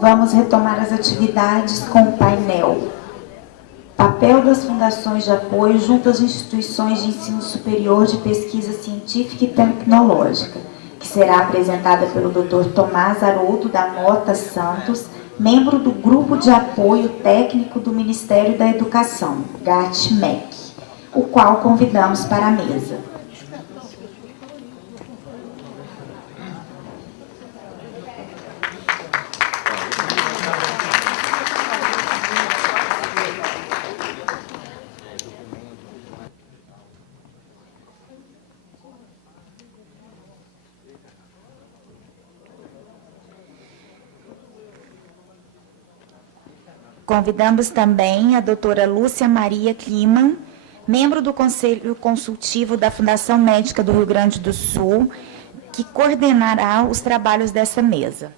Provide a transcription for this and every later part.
Vamos retomar as atividades com o painel. Papel das fundações de apoio junto às instituições de ensino superior de pesquisa científica e tecnológica, que será apresentada pelo Dr. Tomás Haroldo da Mota Santos, membro do Grupo de Apoio Técnico do Ministério da Educação, GAT-MEC, o qual convidamos para a mesa. Convidamos também a doutora Lúcia Maria Kliman, membro do Conselho Consultivo da Fundação Médica do Rio Grande do Sul, que coordenará os trabalhos dessa mesa.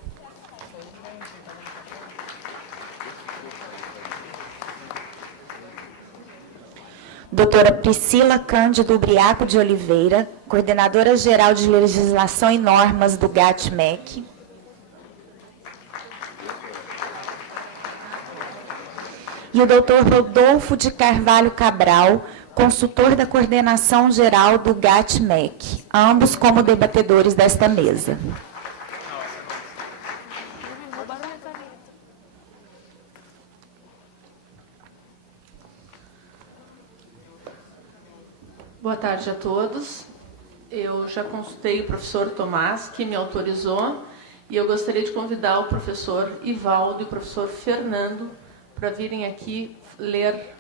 Doutora Priscila Cândido Briaco de Oliveira, coordenadora geral de legislação e normas do GAT-MEC. E o doutor Rodolfo de Carvalho Cabral, consultor da coordenação geral do GAT-MEC, ambos como debatedores desta mesa. Boa tarde a todos. Eu já consultei o professor Tomás, que me autorizou, e eu gostaria de convidar o professor Ivaldo e o professor Fernando para virem aqui ler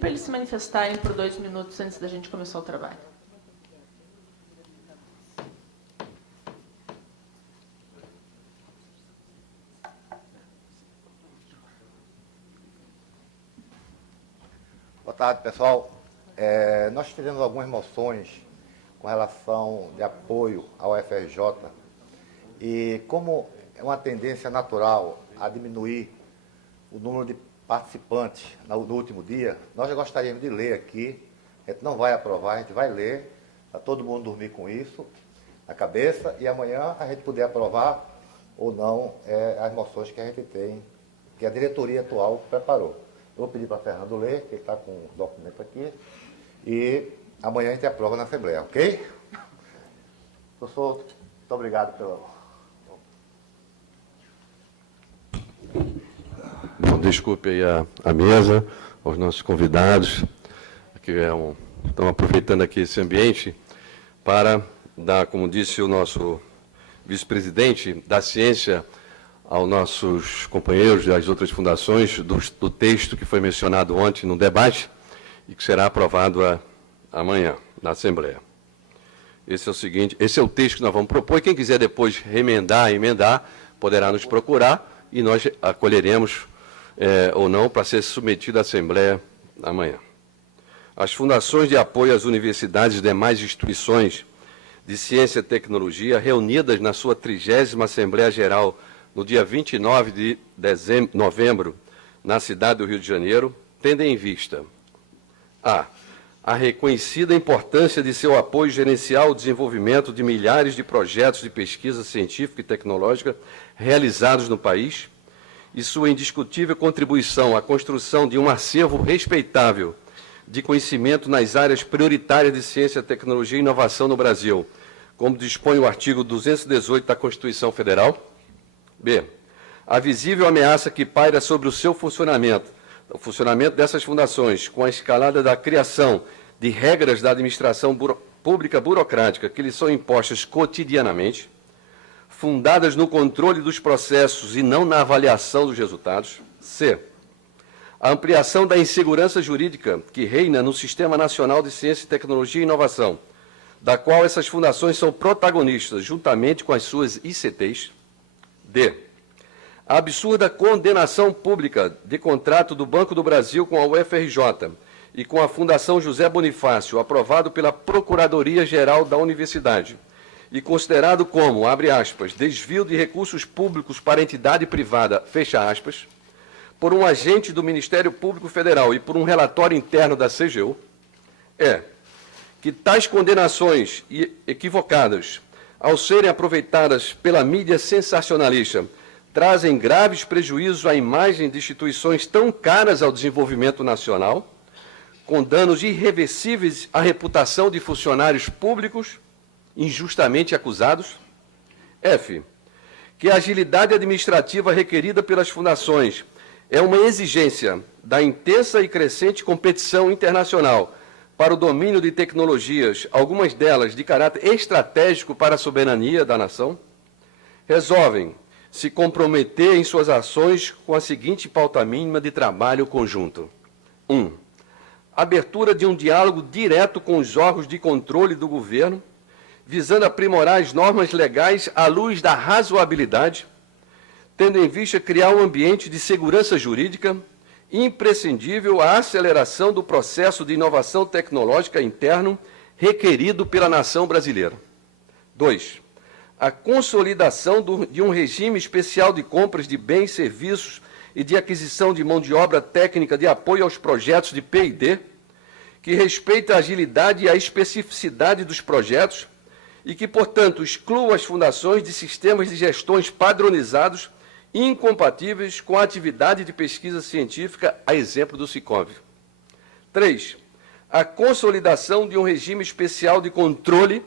para eles se manifestarem por 2 minutos antes da gente começar o trabalho. Boa tarde, pessoal. Nós fizemos algumas moções com relação de apoio ao UFRJ e como é uma tendência natural a diminuir o número de participantes no último dia, nós já gostaríamos de ler aqui. A gente não vai aprovar, a gente vai ler, para todo mundo dormir com isso na cabeça, e amanhã a gente poder aprovar ou não as moções que a gente tem, que a diretoria atual preparou. Eu vou pedir para o Fernando ler, que ele está com o documento aqui, e amanhã a gente aprova na Assembleia, ok? Professor, muito obrigado pelo... Bom, desculpe aí a mesa, aos nossos convidados, que estão aproveitando aqui esse ambiente para dar, como disse o nosso vice-presidente, da ciência aos nossos companheiros das outras fundações do texto que foi mencionado ontem no debate e que será aprovado amanhã na Assembleia. Esse é o texto que nós vamos propor, e quem quiser depois emendar, poderá nos procurar e nós acolheremos ou não para ser submetido à Assembleia amanhã. As fundações de apoio às universidades e demais instituições de ciência e tecnologia, reunidas na sua 30ª Assembleia Geral no dia 29 de novembro, na cidade do Rio de Janeiro, tendo em vista a reconhecida importância de seu apoio gerencial ao desenvolvimento de milhares de projetos de pesquisa científica e tecnológica realizados no país, e sua indiscutível contribuição à construção de um acervo respeitável de conhecimento nas áreas prioritárias de ciência, tecnologia e inovação no Brasil, como dispõe o artigo 218 da Constituição Federal. B. A visível ameaça que paira sobre o seu funcionamento, o funcionamento dessas fundações, com a escalada da criação de regras da administração pública burocrática que lhes são impostas cotidianamente, fundadas no controle dos processos e não na avaliação dos resultados. C. A ampliação da insegurança jurídica que reina no Sistema Nacional de Ciência, Tecnologia e Inovação, da qual essas fundações são protagonistas, juntamente com as suas ICTs. D. A absurda condenação pública de contrato do Banco do Brasil com a UFRJ, e com a Fundação José Bonifácio, aprovado pela Procuradoria-Geral da Universidade, e considerado como, abre aspas, desvio de recursos públicos para entidade privada, fecha aspas, por um agente do Ministério Público Federal e por um relatório interno da CGU, é que tais condenações equivocadas, ao serem aproveitadas pela mídia sensacionalista, trazem graves prejuízos à imagem de instituições tão caras ao desenvolvimento nacional, com danos irreversíveis à reputação de funcionários públicos injustamente acusados. F, que a agilidade administrativa requerida pelas fundações é uma exigência da intensa e crescente competição internacional para o domínio de tecnologias, algumas delas de caráter estratégico para a soberania da nação, resolvem se comprometer em suas ações com a seguinte pauta mínima de trabalho conjunto. 1. Abertura de um diálogo direto com os órgãos de controle do governo, visando aprimorar as normas legais à luz da razoabilidade, tendo em vista criar um ambiente de segurança jurídica imprescindível à aceleração do processo de inovação tecnológica interno requerido pela nação brasileira. 2. A consolidação de um regime especial de compras de bens, serviços e de aquisição de mão de obra técnica de apoio aos projetos de P&D, que respeita a agilidade e a especificidade dos projetos e que, portanto, exclua as fundações de sistemas de gestões padronizados incompatíveis com a atividade de pesquisa científica, a exemplo do Siconv. 3. A consolidação de um regime especial de controle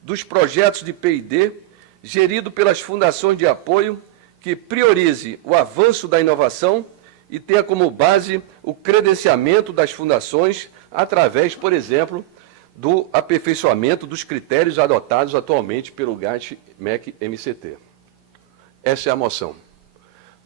dos projetos de P&D, gerido pelas fundações de apoio, que priorize o avanço da inovação e tenha como base o credenciamento das fundações através, por exemplo, do aperfeiçoamento dos critérios adotados atualmente pelo GAT-MEC-MCT. Essa é a moção.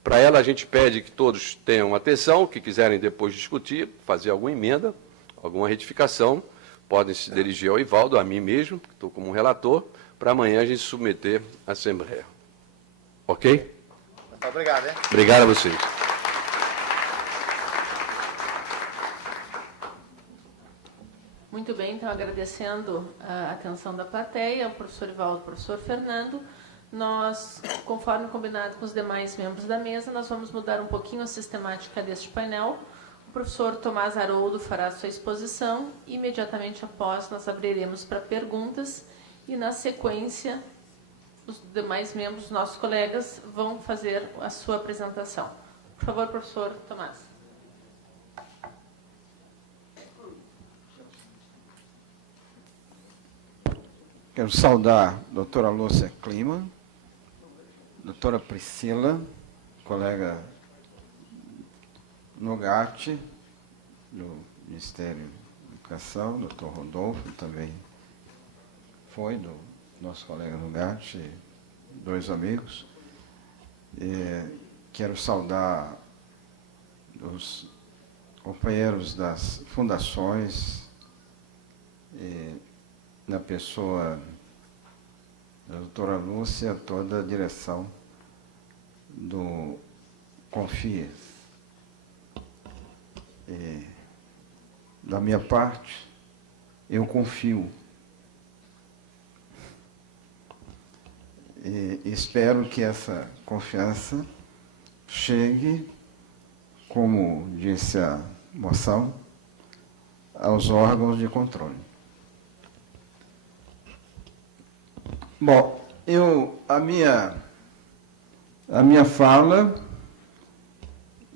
Para ela, a gente pede que todos tenham atenção, que quiserem depois discutir, fazer alguma emenda, alguma retificação, podem se dirigir ao Ivaldo, a mim mesmo, que estou como relator, para amanhã a gente submeter à Assembleia. Ok? Muito obrigado, hein? Obrigado a vocês. Muito bem, então, agradecendo a atenção da plateia, ao professor Ivaldo e ao professor Fernando, nós, conforme combinado com os demais membros da mesa, nós vamos mudar um pouquinho a sistemática deste painel. O professor Tomás Haroldo fará sua exposição e, imediatamente após, nós abriremos para perguntas e, na sequência, os demais membros, nossos colegas, vão fazer a sua apresentação. Por favor, professor Tomás. Quero saudar a doutora Lúcia Klima, doutora Priscila, colega Nogatti, do Ministério da Educação, doutor Rodolfo, também foi do nosso colega Nogatti, dois amigos. Quero saudar os companheiros das fundações, na pessoa da doutora Lúcia, toda a direção do Confias. Da minha parte, eu confio. Espero que essa confiança chegue, como disse a moção, aos órgãos de controle. Bom, a minha fala,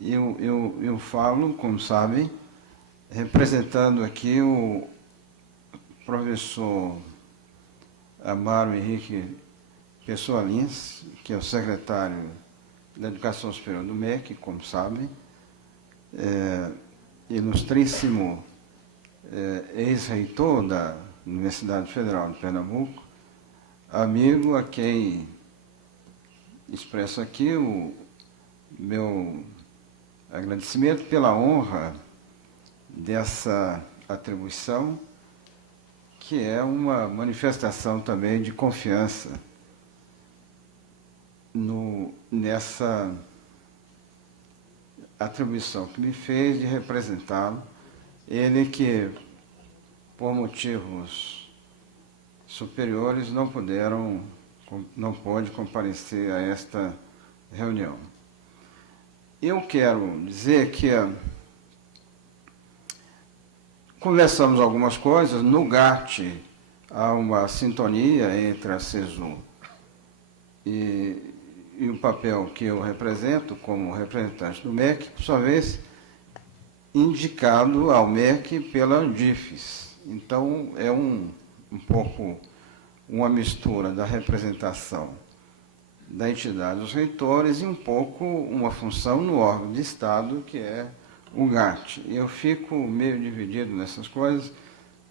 eu falo, como sabem, representando aqui o professor Amaro Henrique Pessoa Lins, que é o secretário da Educação Superior do MEC, como sabem, ilustríssimo ex-reitor da Universidade Federal de Pernambuco, amigo a quem expresso aqui o meu agradecimento pela honra dessa atribuição, que é uma manifestação também de confiança nessa atribuição que me fez de representá-lo ele que, por motivos superiores, não pôde comparecer a esta reunião. Eu quero dizer que conversamos algumas coisas. No GART há uma sintonia entre a CESU e o papel que eu represento como representante do MEC, por sua vez, indicado ao MEC pela Andifes. Então, é um pouco uma mistura da representação da entidade dos reitores e um pouco uma função no órgão de Estado, que é o GART. Eu fico meio dividido nessas coisas,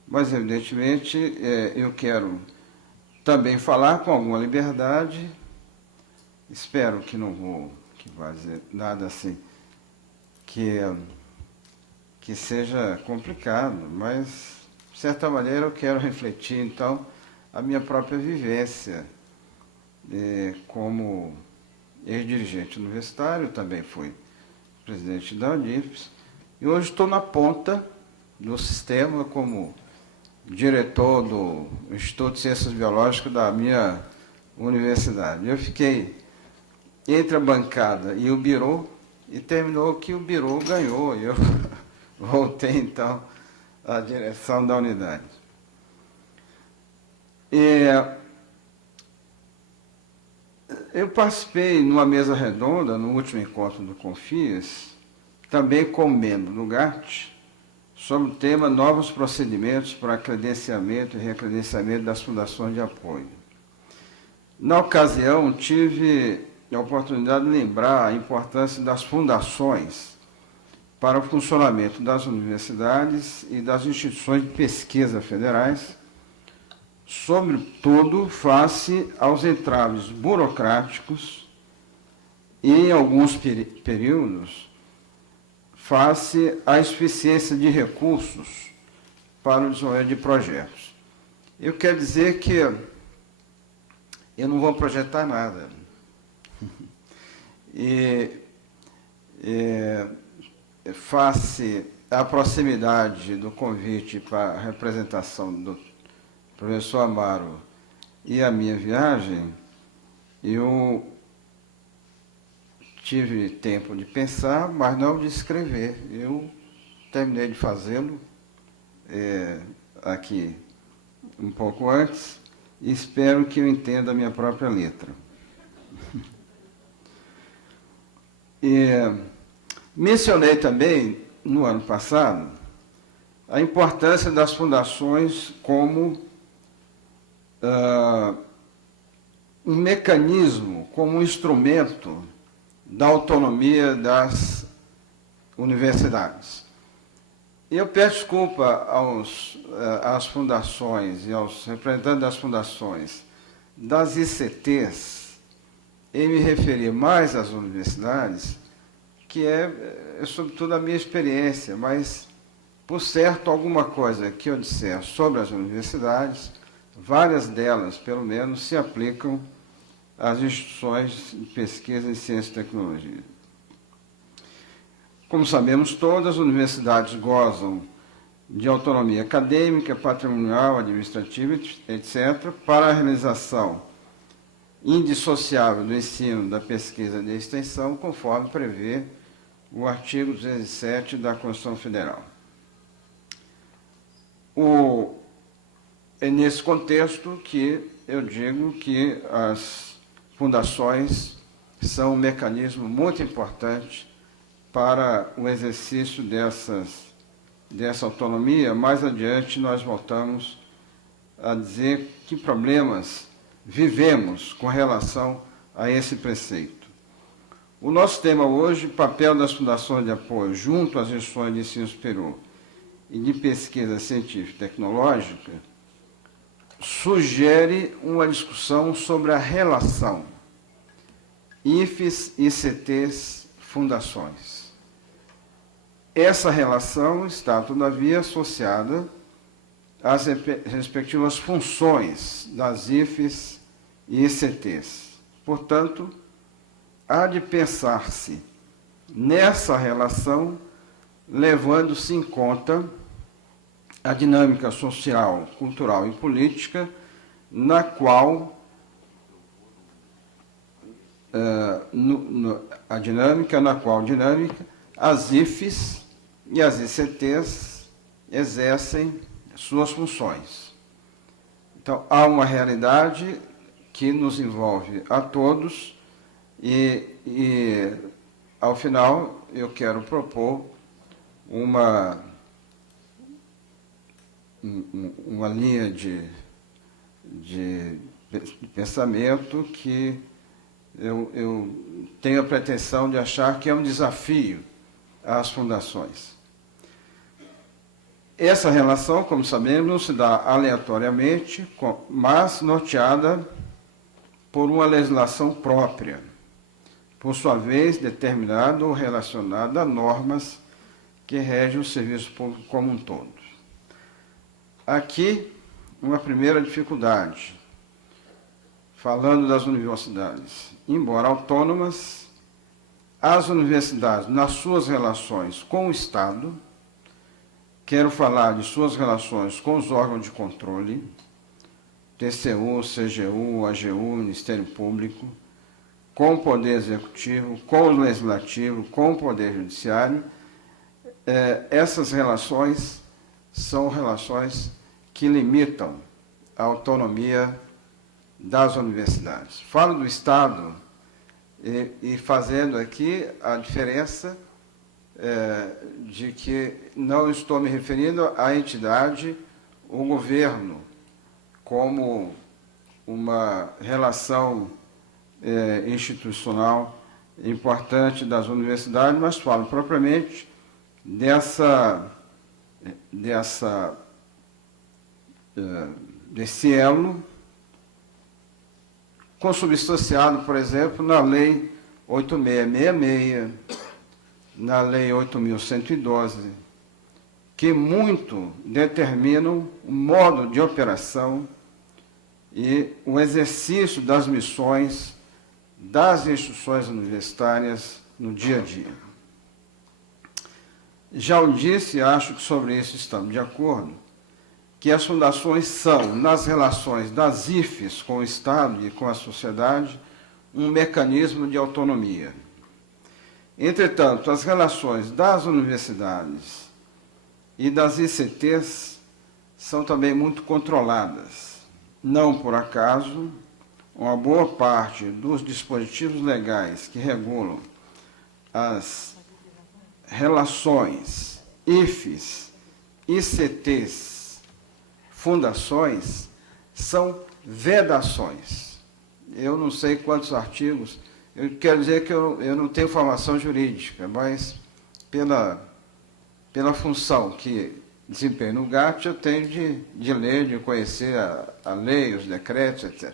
mas, evidentemente, eu quero também falar com alguma liberdade. Espero que não vou fazer nada assim que seja complicado, mas, de certa maneira, eu quero refletir, então, a minha própria vivência como ex-dirigente universitário, também fui presidente da Andifes, e hoje estou na ponta do sistema como diretor do Instituto de Ciências Biológicas da minha universidade. Eu fiquei entre a bancada e o birô, e terminou que o birô ganhou, e eu voltei, então, à direção da unidade. Eu participei numa mesa redonda, no último encontro do Confias, também como membro do GART, sobre o tema novos procedimentos para credenciamento e recredenciamento das fundações de apoio. Na ocasião, tive a oportunidade de lembrar a importância das fundações para o funcionamento das universidades e das instituições de pesquisa federais, sobretudo face aos entraves burocráticos e, em alguns períodos, face à insuficiência de recursos para o desenvolvimento de projetos. Eu quero dizer que eu não vou projetar nada. Face à proximidade do convite para a representação do professor Amaro e a minha viagem, eu tive tempo de pensar, mas não de escrever. Eu terminei de fazê-lo aqui um pouco antes e espero que eu entenda a minha própria letra. Mencionei também, no ano passado, a importância das fundações como um mecanismo, como um instrumento da autonomia das universidades. Eu peço desculpa às fundações e aos representantes das fundações das ICTs em me referir mais às universidades, que é sobretudo a minha experiência, mas, por certo, alguma coisa que eu disser sobre as universidades, várias delas, pelo menos, se aplicam às instituições de pesquisa em ciência e tecnologia. Como sabemos todos, as universidades gozam de autonomia acadêmica, patrimonial, administrativa, etc., para a realização indissociável do ensino, da pesquisa e da extensão, conforme prevê o artigo 207 da Constituição Federal. É nesse contexto que eu digo que as fundações são um mecanismo muito importante para o exercício dessa autonomia. Mais adiante, nós voltamos a dizer que problemas vivemos com relação a esse preceito. O nosso tema hoje, papel das fundações de apoio junto às instituições de ensino superior e de pesquisa científica e tecnológica, sugere uma discussão sobre a relação IFES, ICTs, fundações. Essa relação está, todavia, associada às respectivas funções das IFES e ICTs. Portanto, há de pensar-se nessa relação, levando-se em conta a dinâmica social, cultural e política, na qual as IFES e as ICTs exercem suas funções. Então, há uma realidade que nos envolve a todos e ao final, eu quero propor uma linha de pensamento que eu tenho a pretensão de achar que é um desafio às fundações. Essa relação, como sabemos, não se dá aleatoriamente, mas norteada por uma legislação própria, por sua vez determinada ou relacionada a normas que regem o serviço público como um todo. Aqui, uma primeira dificuldade, falando das universidades. Embora autônomas, as universidades, nas suas relações com o Estado, quero falar de suas relações com os órgãos de controle, TCU, CGU, AGU, Ministério Público, com o Poder Executivo, com o Legislativo, com o Poder Judiciário, essas relações são relações que limitam a autonomia das universidades. Falo do Estado e fazendo aqui a diferença de que não estou me referindo à entidade, o governo, como uma relação institucional importante das universidades, mas falo propriamente desse elo consubstanciado, por exemplo, na Lei 8666, na Lei 8.112, que muito determinam o modo de operação e o exercício das missões das instituições universitárias no dia a dia. Já o disse, acho que sobre isso estamos de acordo, que as fundações são, nas relações das IFES com o Estado e com a sociedade, um mecanismo de autonomia. Entretanto, as relações das universidades e das ICTs são também muito controladas. Não por acaso, uma boa parte dos dispositivos legais que regulam as relações IFES, ICTs, fundações, são vedações. Eu não sei quantos artigos, eu quero dizer que eu não tenho formação jurídica, mas pela função que desempenho no GAT, eu tenho de ler, de conhecer a lei, os decretos, etc.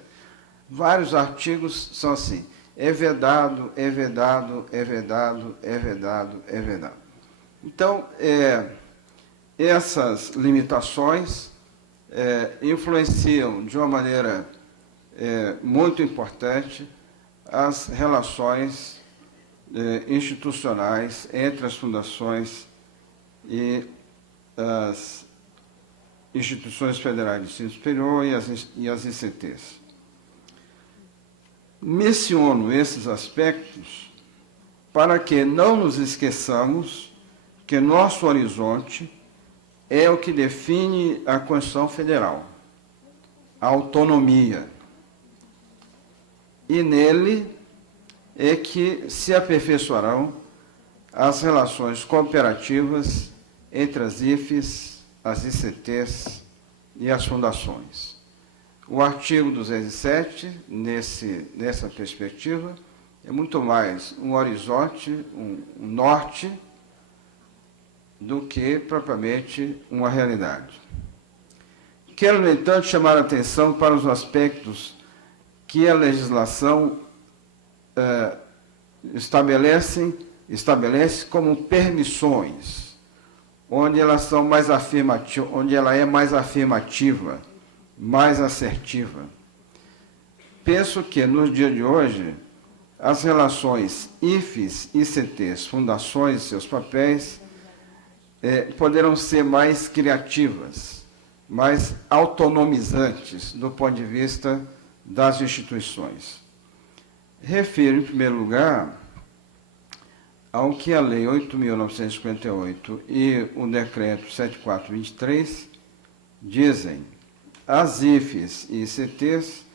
Vários artigos são assim: é vedado, é vedado, é vedado, é vedado, é vedado. Então, essas limitações influenciam de uma maneira muito importante as relações institucionais entre as fundações e as instituições federais de ensino superior e as ICTs. Menciono esses aspectos para que não nos esqueçamos que nosso horizonte é o que define a Constituição Federal, a autonomia. E nele é que se aperfeiçoarão as relações cooperativas entre as IFES, as ICTs e as fundações. O artigo 207, nessa perspectiva, é muito mais um horizonte, um norte, do que propriamente uma realidade. Quero, no entanto, chamar a atenção para os aspectos que a legislação estabelece como permissões, onde elas são mais afirmativas, onde ela é mais afirmativa, mais assertiva. Penso que, nos dias de hoje, as relações IFES, ICTs, fundações e seus papéis poderão ser mais criativas, mais autonomizantes do ponto de vista das instituições. Refiro, em primeiro lugar, ao que a Lei 8.958 e o Decreto 7423 dizem. As IFES e ICTs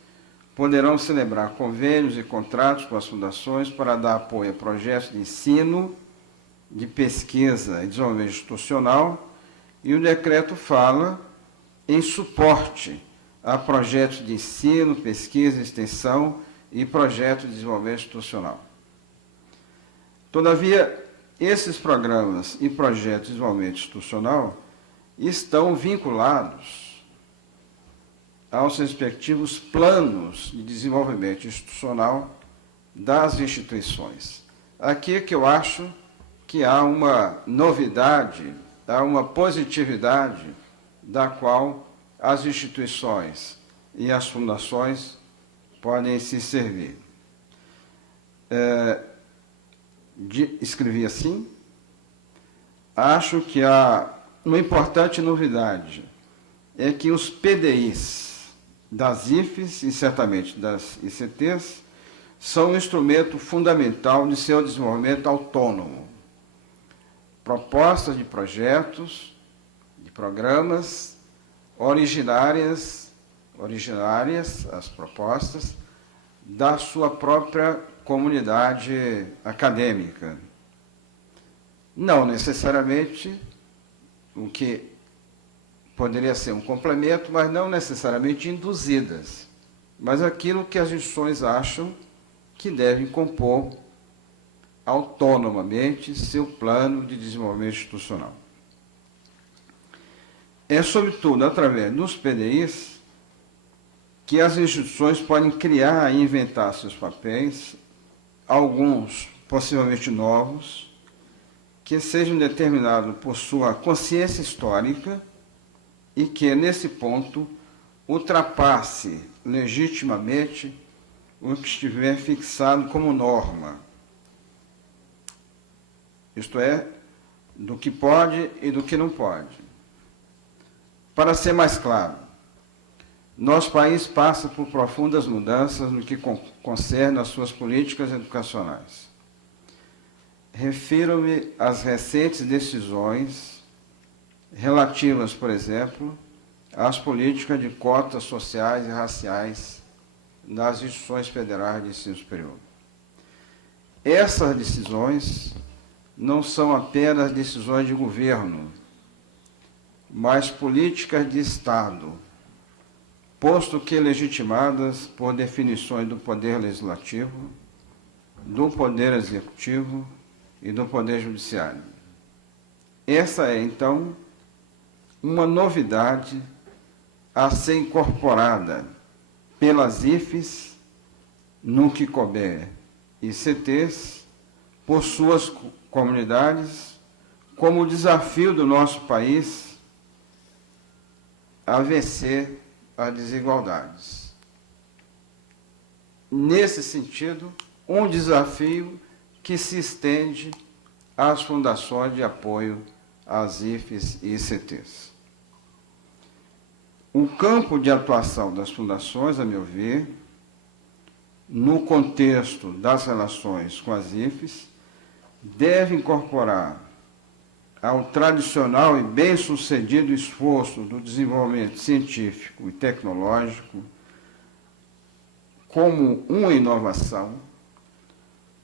poderão celebrar convênios e contratos com as fundações para dar apoio a projetos de ensino, de pesquisa e desenvolvimento institucional, e o decreto fala em suporte a projetos de ensino, pesquisa, extensão e projetos de desenvolvimento institucional. Todavia, esses programas e projetos de desenvolvimento institucional estão vinculados aos respectivos planos de desenvolvimento institucional das instituições. Aqui é que eu acho que há uma novidade, há uma positividade da qual as instituições e as fundações podem se servir. Escrevi assim: acho que há uma importante novidade, é que os PDIs das IFES e certamente das ICTs são um instrumento fundamental de seu desenvolvimento autônomo. Propostas de projetos, de programas, originárias as propostas, da sua própria comunidade acadêmica. Não necessariamente o que poderia ser um complemento, mas não necessariamente induzidas, mas aquilo que as instituições acham que devem compor autonomamente seu plano de desenvolvimento institucional. É, sobretudo, através dos PDIs que as instituições podem criar e inventar seus papéis, alguns possivelmente novos, que sejam determinados por sua consciência histórica e que, nesse ponto, ultrapasse legitimamente o que estiver fixado como norma, isto é, do que pode e do que não pode. Para ser mais claro, nosso país passa por profundas mudanças no que concerne às suas políticas educacionais. Refiro-me às recentes decisões relativas, por exemplo, às políticas de cotas sociais e raciais nas instituições federais de ensino superior. Essas decisões não são apenas decisões de governo, mas políticas de Estado, posto que legitimadas por definições do Poder Legislativo, do Poder Executivo e do Poder Judiciário. Essa é, então, uma novidade a ser incorporada pelas IFES, no que couber, e CTs, por suas comunidades, como o desafio do nosso país a vencer as desigualdades. Nesse sentido, um desafio que se estende às fundações de apoio às IFES e ICTs. O campo de atuação das fundações, a meu ver, no contexto das relações com as IFES, deve incorporar ao tradicional e bem-sucedido esforço do desenvolvimento científico e tecnológico, como uma inovação,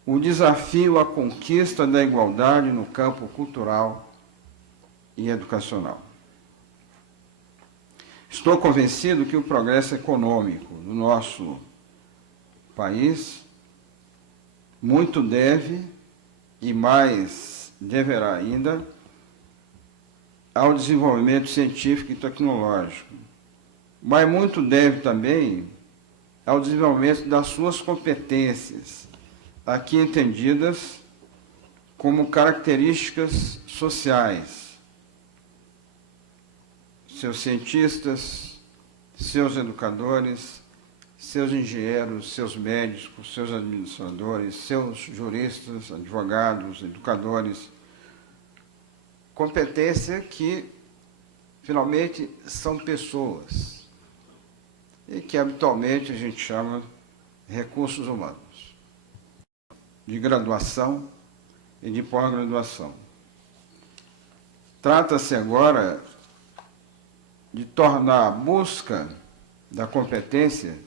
o desafio à conquista da igualdade no campo cultural e educacional. Estou convencido que o progresso econômico do nosso país muito deve, e mais deverá ainda, ao desenvolvimento científico e tecnológico, mas muito deve também ao desenvolvimento das suas competências, aqui entendidas como características sociais. Seus cientistas, seus educadores, seus engenheiros, seus médicos, seus administradores, seus juristas, advogados, educadores, competência que, finalmente, são pessoas e que, habitualmente, a gente chama recursos humanos, de graduação e de pós-graduação. Trata-se agora de tornar a busca da competência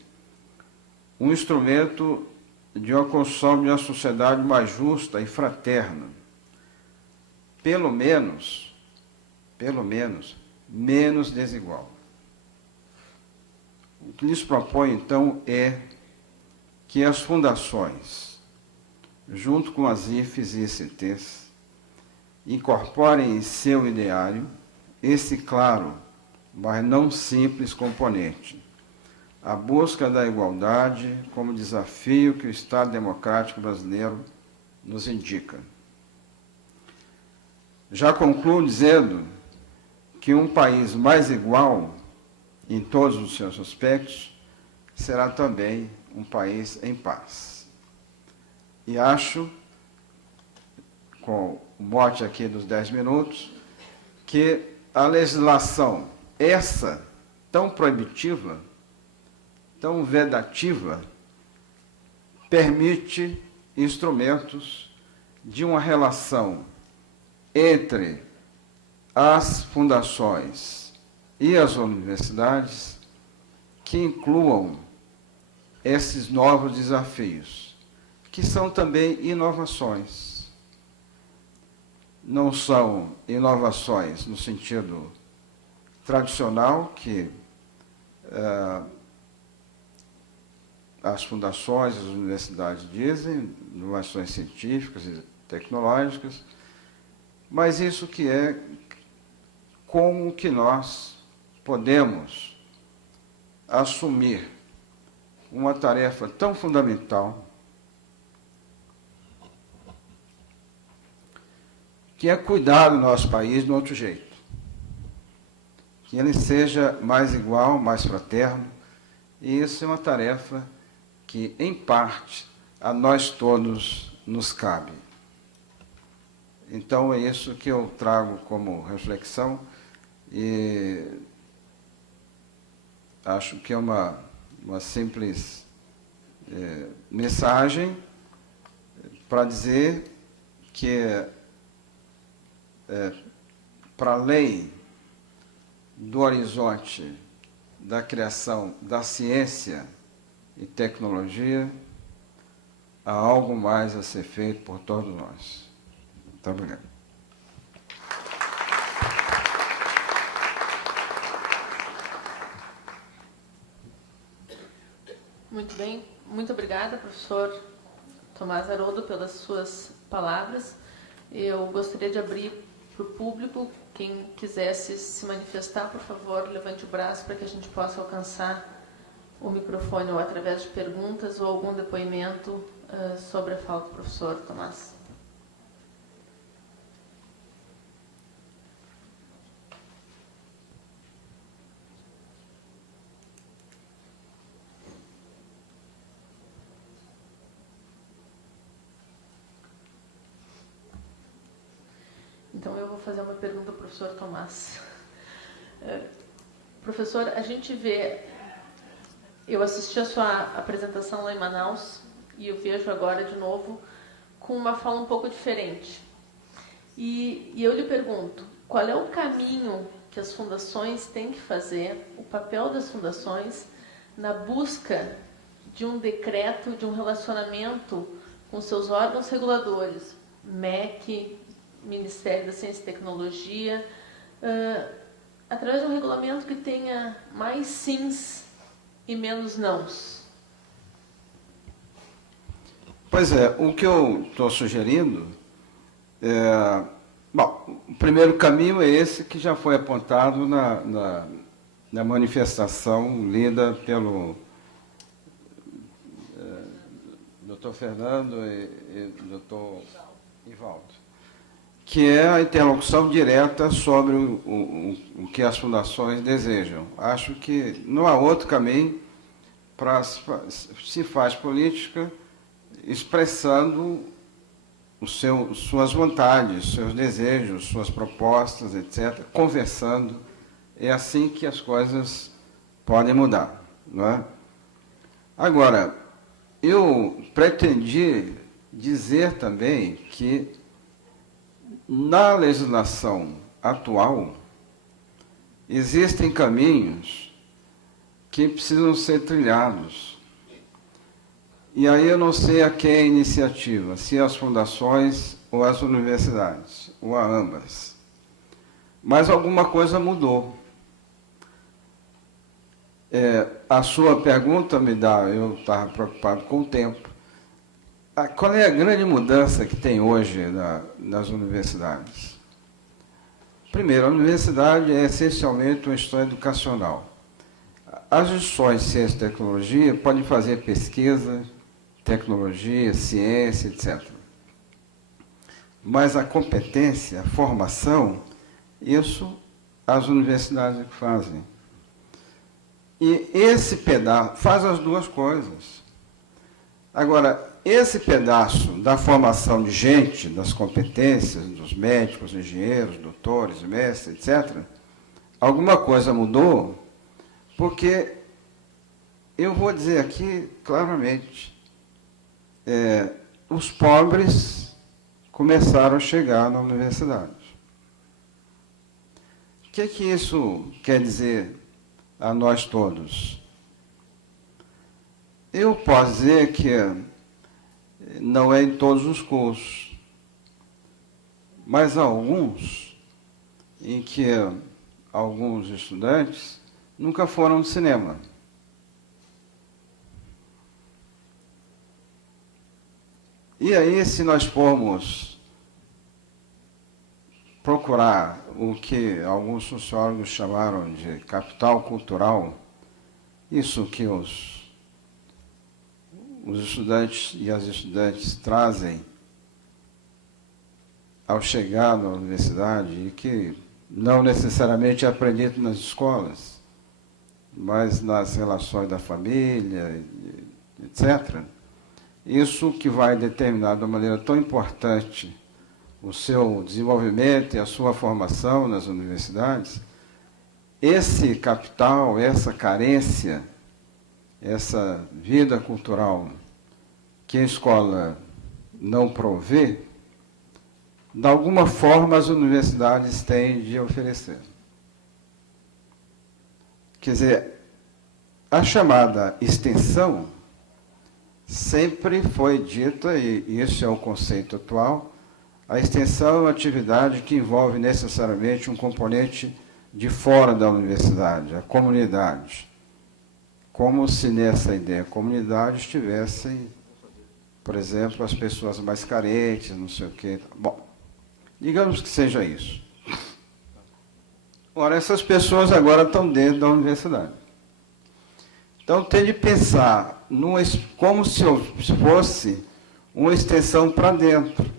um instrumento de uma construção de uma sociedade mais justa e fraterna, pelo menos, menos desigual. O que lhes propõe, então, é que as fundações, junto com as IFES e ICTs, incorporem em seu ideário esse claro, mas não simples componente, a busca da igualdade como desafio que o Estado Democrático Brasileiro nos indica. Já concluo dizendo que um país mais igual em todos os seus aspectos será também um país em paz. E acho, com o mote aqui dos 10 minutos, que a legislação, essa tão proibitiva, tão vedativa, permite instrumentos de uma relação entre as fundações e as universidades que incluam esses novos desafios, que são também inovações. Não são inovações no sentido tradicional, que as fundações, as universidades dizem, inovações científicas e tecnológicas, mas isso que é como que nós podemos assumir uma tarefa tão fundamental, que é cuidar do nosso país de outro jeito, que ele seja mais igual, mais fraterno, e isso é uma tarefa que, em parte, a nós todos nos cabe. Então, é isso que eu trago como reflexão e acho que é uma simples mensagem para dizer que, para além do horizonte da criação da ciência e tecnologia, há algo mais a ser feito por todos nós. Muito obrigado. Muito bem. Muito obrigada, professor Tomás Haroldo, pelas suas palavras. Eu gostaria de abrir para o público. Quem quisesse se manifestar, por favor, levante o braço para que a gente possa alcançar o microfone, ou através de perguntas ou algum depoimento sobre a fala do professor Tomás. Então, eu vou fazer uma pergunta ao professor Tomás. Professor, a gente vê... Eu assisti a sua apresentação lá em Manaus e eu vejo agora de novo com uma fala um pouco diferente. E eu lhe pergunto, qual é o caminho que as fundações têm que fazer, o papel das fundações na busca de um decreto, de um relacionamento com seus órgãos reguladores, MEC, Ministério da Ciência e Tecnologia, através de um regulamento que tenha mais sims e menos nãos? Pois é, o que eu estou sugerindo bom, o primeiro caminho é esse que já foi apontado na manifestação lida pelo Dr. Fernando e Dr. Ivaldo, que é a interlocução direta sobre o que as fundações desejam. Acho que não há outro caminho para se faz política expressando suas vontades, seus desejos, suas propostas, etc., conversando. É assim que as coisas podem mudar, não é? Agora, eu pretendi dizer também que, na legislação atual, existem caminhos que precisam ser trilhados. E aí eu não sei a quem é a iniciativa, se as fundações ou as universidades, ou a ambas. Mas alguma coisa mudou. A sua pergunta me dá, eu estava preocupado com o tempo. Qual é a grande mudança que tem hoje nas universidades? Primeiro, a universidade é essencialmente uma instituição educacional. As instituições de ciência e tecnologia podem fazer pesquisa, tecnologia, ciência, etc. Mas a competência, a formação, isso as universidades é que fazem. E esse pedaço faz as duas coisas. Agora, esse pedaço da formação de gente, das competências, dos médicos, engenheiros, doutores, mestres, etc., alguma coisa mudou, porque eu vou dizer aqui claramente, os pobres começaram a chegar na universidade. O que isso quer dizer a nós todos? Eu posso dizer que não é em todos os cursos, mas há alguns em que alguns estudantes nunca foram ao cinema. E aí, se nós formos procurar o que alguns sociólogos chamaram de capital cultural, isso que os estudantes e as estudantes trazem ao chegar na universidade e que não necessariamente é aprendido nas escolas, mas nas relações da família, etc., isso que vai determinar de uma maneira tão importante o seu desenvolvimento e a sua formação nas universidades, esse capital, essa carência, essa vida cultural que a escola não provê, de alguma forma as universidades têm de oferecer. Quer dizer, a chamada extensão sempre foi dita, e esse é o conceito atual, a extensão é uma atividade que envolve necessariamente um componente de fora da universidade, a comunidade. Como se nessa ideia comunidade estivessem, por exemplo, as pessoas mais carentes, não sei o quê. Bom, digamos que seja isso. Ora, essas pessoas agora estão dentro da universidade. Então, tem de pensar como se fosse uma extensão para dentro.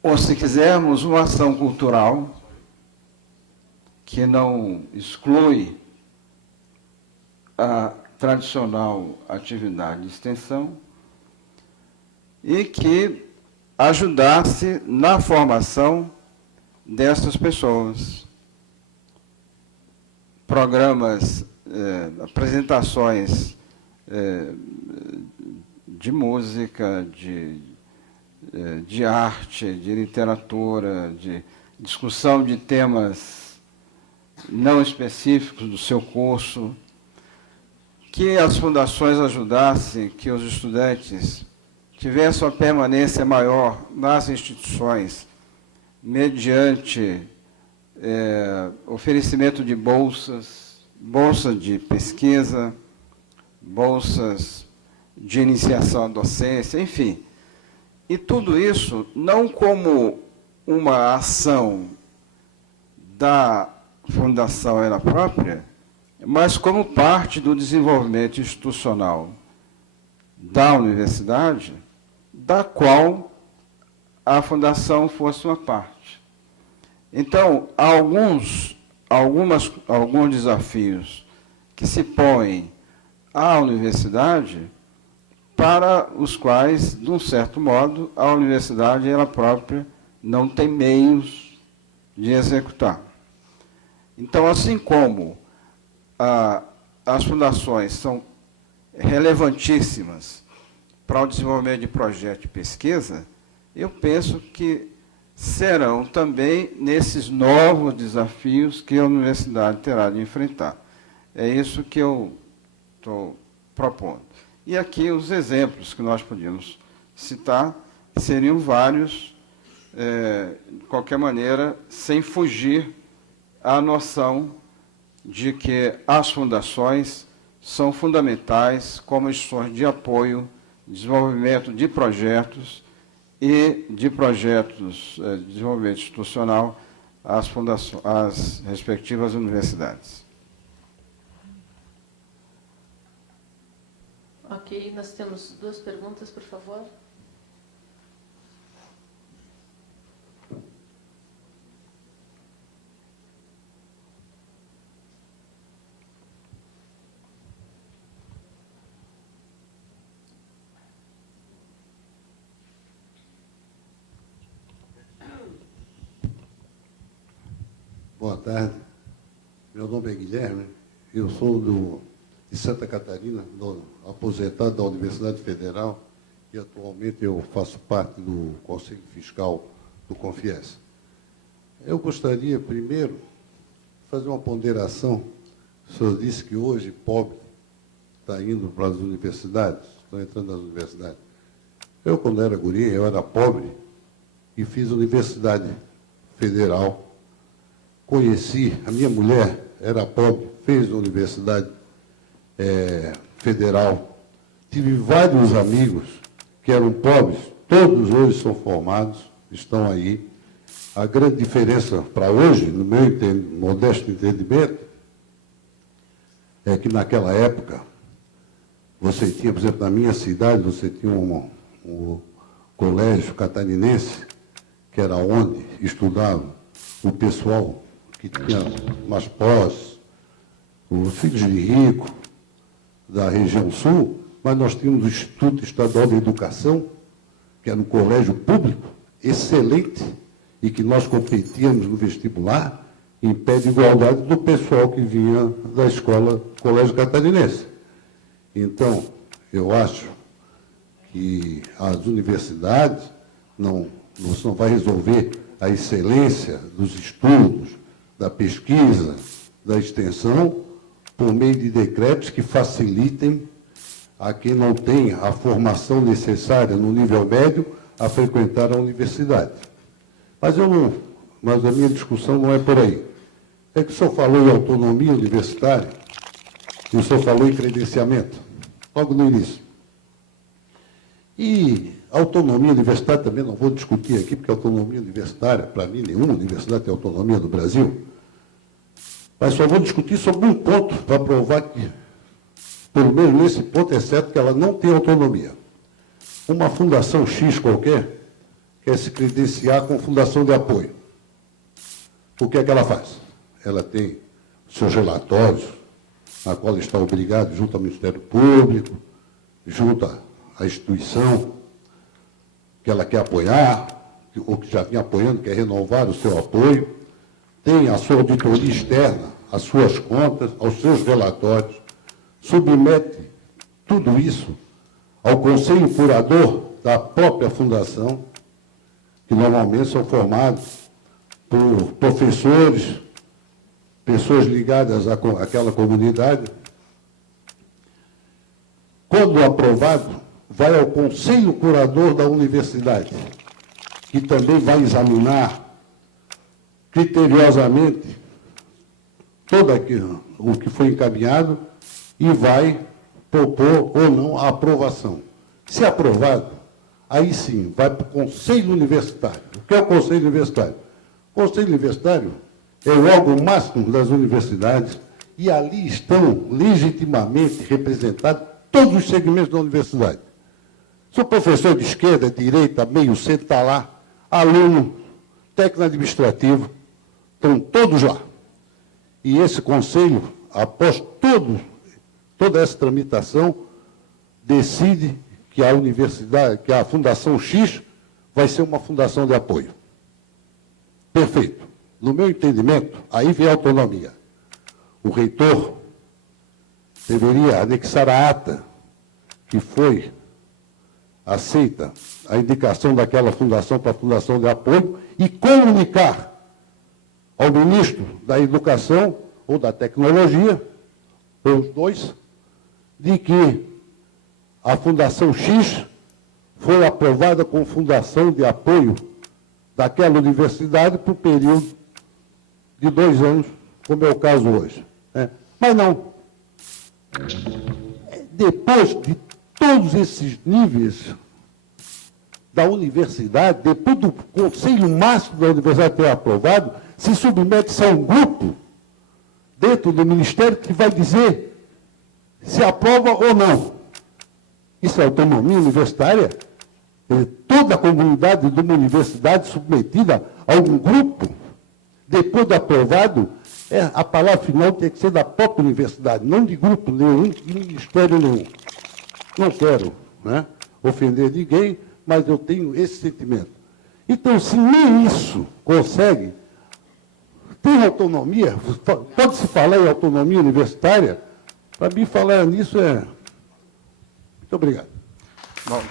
Ou, se quisermos, uma ação cultural que não exclui a tradicional atividade de extensão e que ajudasse na formação dessas pessoas. Programas, apresentações de música, de arte, de literatura, de discussão de temas não específicos do seu curso, que as fundações ajudassem, que os estudantes tivessem uma permanência maior nas instituições, mediante oferecimento de bolsas de pesquisa, bolsas de iniciação à docência, enfim. E tudo isso não como uma ação da fundação ela própria, mas como parte do desenvolvimento institucional da universidade, da qual a fundação fosse uma parte. Então, há alguns desafios que se põem à universidade para os quais, de um certo modo, a universidade ela própria não tem meios de executar. Então, assim como as fundações são relevantíssimas para o desenvolvimento de projetos de pesquisa, eu penso que serão também nesses novos desafios que a universidade terá de enfrentar. É isso que eu estou propondo. E aqui os exemplos que nós podíamos citar seriam vários, de qualquer maneira, sem fugir à noção de que as fundações são fundamentais como instituições de apoio, desenvolvimento de projetos e de projetos de desenvolvimento institucional às respectivas universidades. Ok, nós temos 2 perguntas, por favor. Boa tarde. Meu nome é Guilherme. Eu sou de Santa Catarina, aposentado da Universidade Federal, e atualmente eu faço parte do Conselho Fiscal do Confies. Eu gostaria, primeiro, de fazer uma ponderação. O senhor disse que hoje pobre está indo para as universidades, estão entrando nas universidades. Eu, quando era guri, eu era pobre e fiz Universidade Federal. Conheci, a minha mulher era pobre, fez a Universidade Federal. Tive vários amigos que eram pobres, todos hoje são formados, estão aí. A grande diferença para hoje, no meu modesto entendimento, é que naquela época, você tinha, por exemplo, na minha cidade, você tinha um colégio catarinense, que era onde estudava o pessoal que tinha mais pós, os filhos de rico, da região sul, mas nós tínhamos o Instituto Estadual de Educação, que era um colégio público, excelente, e que nós competíamos no vestibular, em pé de igualdade do pessoal que vinha da escola Colégio Catarinense. Então, eu acho que as universidades você não vai resolver a excelência dos estudos, da pesquisa, da extensão, por meio de decretos que facilitem a quem não tem a formação necessária no nível médio a frequentar a universidade. Mas a minha discussão não é por aí. É que o senhor falou em autonomia universitária e o senhor falou em credenciamento, logo no início. E a autonomia universitária também não vou discutir aqui, porque a autonomia universitária, para mim, nenhuma universidade tem autonomia no Brasil. Mas só vou discutir sobre um ponto para provar que, pelo menos nesse ponto, é certo que ela não tem autonomia. Uma fundação X qualquer quer se credenciar com fundação de apoio. O que é que ela faz? Ela tem seus relatórios, na qual está obrigado, junto ao Ministério Público, junto à instituição que ela quer apoiar, ou que já vinha apoiando, quer renovar o seu apoio, tem a sua auditoria externa, as suas contas, aos seus relatórios, submete tudo isso ao conselho curador da própria fundação, que normalmente são formados por professores, pessoas ligadas àquela comunidade. Quando aprovado, vai ao conselho curador da universidade, que também vai examinar criteriosamente todo o que foi encaminhado e vai propor ou não a aprovação. Se aprovado, aí sim, vai para o Conselho Universitário. O que é o Conselho Universitário? O Conselho Universitário é o órgão máximo das universidades e ali estão legitimamente representados todos os segmentos da universidade. Se o professor de esquerda, direita, meio, centro está lá, aluno, técnico administrativo, estão todos lá. E esse conselho, após toda essa tramitação, decide que a universidade, que a Fundação X vai ser uma fundação de apoio. Perfeito. No meu entendimento, aí vem a autonomia. O reitor deveria anexar a ata que foi aceita a indicação daquela fundação para a fundação de apoio e comunicar ao ministro da Educação ou da Tecnologia, ou os dois, de que a Fundação X foi aprovada como fundação de apoio daquela universidade por um período de 2 anos, como é o caso hoje. Né? Mas não. Depois de todos esses níveis da universidade, depois do Conselho Máximo da Universidade ter aprovado, se submete-se a um grupo dentro do Ministério que vai dizer se aprova ou não. Isso é autonomia universitária? Toda a comunidade de uma universidade submetida a um grupo, depois de aprovado, a palavra final tem que ser da própria universidade, não de grupo nenhum, de ministério nenhum. Não quero, né, ofender ninguém, mas eu tenho esse sentimento. Então, se nem isso consegue, tem autonomia, pode-se falar em autonomia universitária? Para mim, falar nisso é... Muito obrigado. Bom,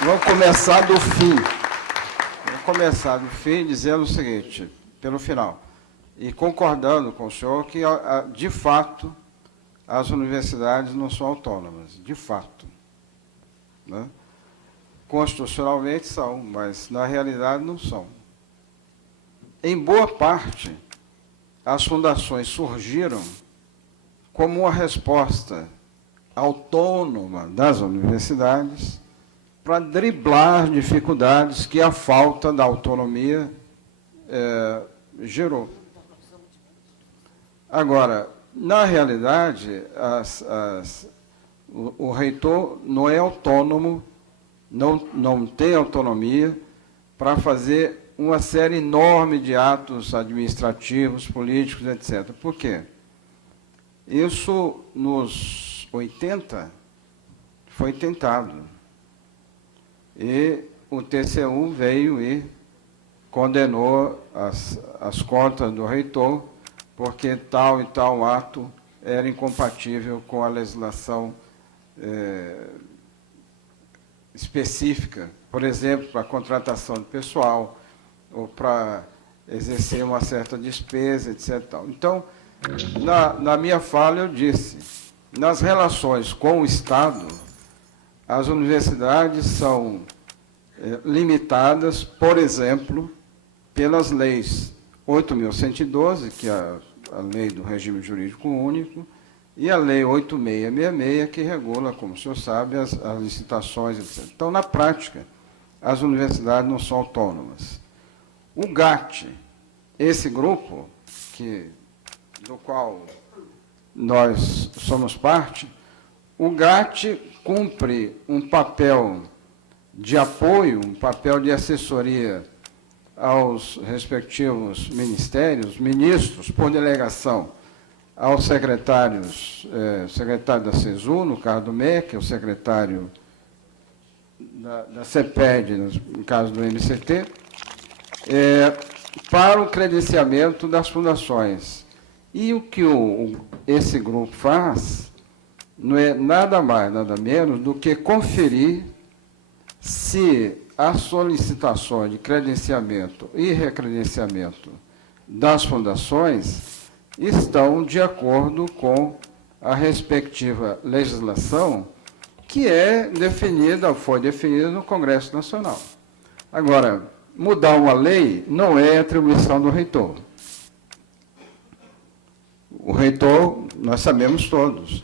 vamos começar do fim. Vamos começar do fim dizendo o seguinte, pelo final, e concordando com o senhor que, de fato, as universidades não são autônomas, de fato. Né? Constitucionalmente são, mas na realidade não são. Em boa parte, as fundações surgiram como uma resposta autônoma das universidades para driblar dificuldades que a falta da autonomia gerou. Agora, na realidade, o reitor não é autônomo, não tem autonomia para fazer uma série enorme de atos administrativos, políticos, etc. Por quê? Isso, nos 80, foi tentado. E o TCU veio e condenou as contas do reitor, porque tal e tal ato era incompatível com a legislação específica, por exemplo, para a contratação de pessoal, ou para exercer uma certa despesa, etc. Então, na minha fala, eu disse, nas relações com o Estado, as universidades são limitadas, por exemplo, pelas leis 8.112, que é a lei do regime jurídico único, e a lei 8666, que regula, como o senhor sabe, as licitações, etc. Então, na prática, as universidades não são autônomas. O GAT, esse grupo, do qual nós somos parte, o GAT cumpre um papel de apoio, um papel de assessoria aos respectivos ministérios, ministros, por delegação, aos secretários, secretário da CESU, no caso do MEC, o secretário da CEPED, no caso do MCT, para o credenciamento das fundações. E o que esse grupo faz não é nada mais, nada menos do que conferir se as solicitações de credenciamento e recredenciamento das fundações estão de acordo com a respectiva legislação que foi definida no Congresso Nacional. Agora, mudar uma lei não é atribuição do reitor. O reitor, nós sabemos todos,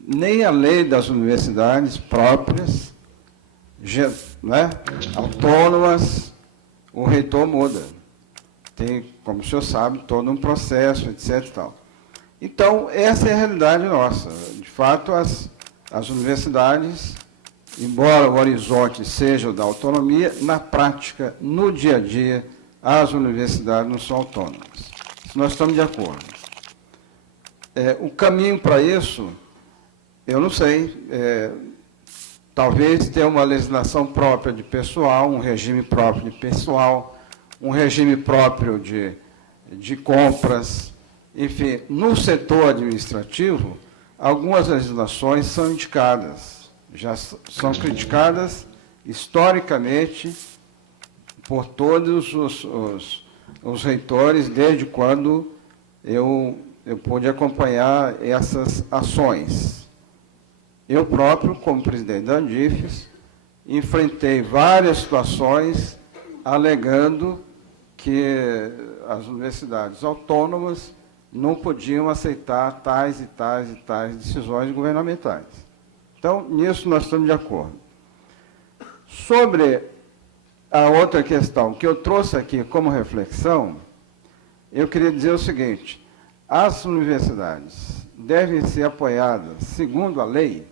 nem a lei das universidades próprias, né, autônomas, o reitor muda. Tem, como o senhor sabe, todo um processo, etc. Tal. Então, essa é a realidade nossa. De fato, as universidades, embora o horizonte seja da autonomia, na prática, no dia a dia, as universidades não são autônomas. Nós estamos de acordo. O caminho para isso Eu não sei. Talvez tenha uma legislação própria de pessoal, um regime próprio de pessoal, um regime próprio de compras. Enfim, no setor administrativo, algumas legislações são indicadas, já são criticadas historicamente por todos os reitores, desde quando eu pude acompanhar essas ações. Eu próprio, como presidente da Andifes, enfrentei várias situações alegando que as universidades autônomas não podiam aceitar tais e tais e tais decisões governamentais. Então, nisso nós estamos de acordo. Sobre a outra questão que eu trouxe aqui como reflexão, eu queria dizer o seguinte: as universidades devem ser apoiadas, segundo a lei,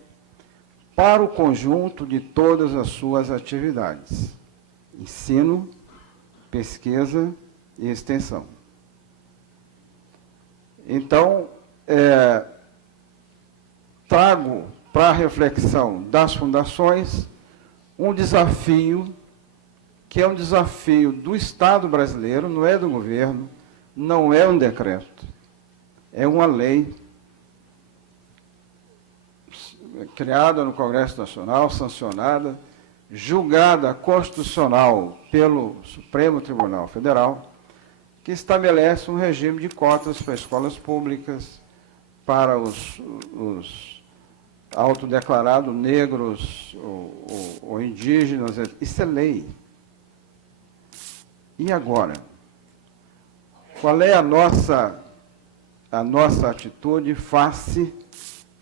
para o conjunto de todas as suas atividades: ensino, pesquisa e extensão. Então, trago para a reflexão das fundações um desafio, que é um desafio do Estado brasileiro, não é do governo, não é um decreto, é uma lei criada no Congresso Nacional, sancionada, julgada constitucional pelo Supremo Tribunal Federal, que estabelece um regime de cotas para escolas públicas, para os autodeclarados negros ou indígenas. Isso é lei. E agora? Qual é a nossa atitude face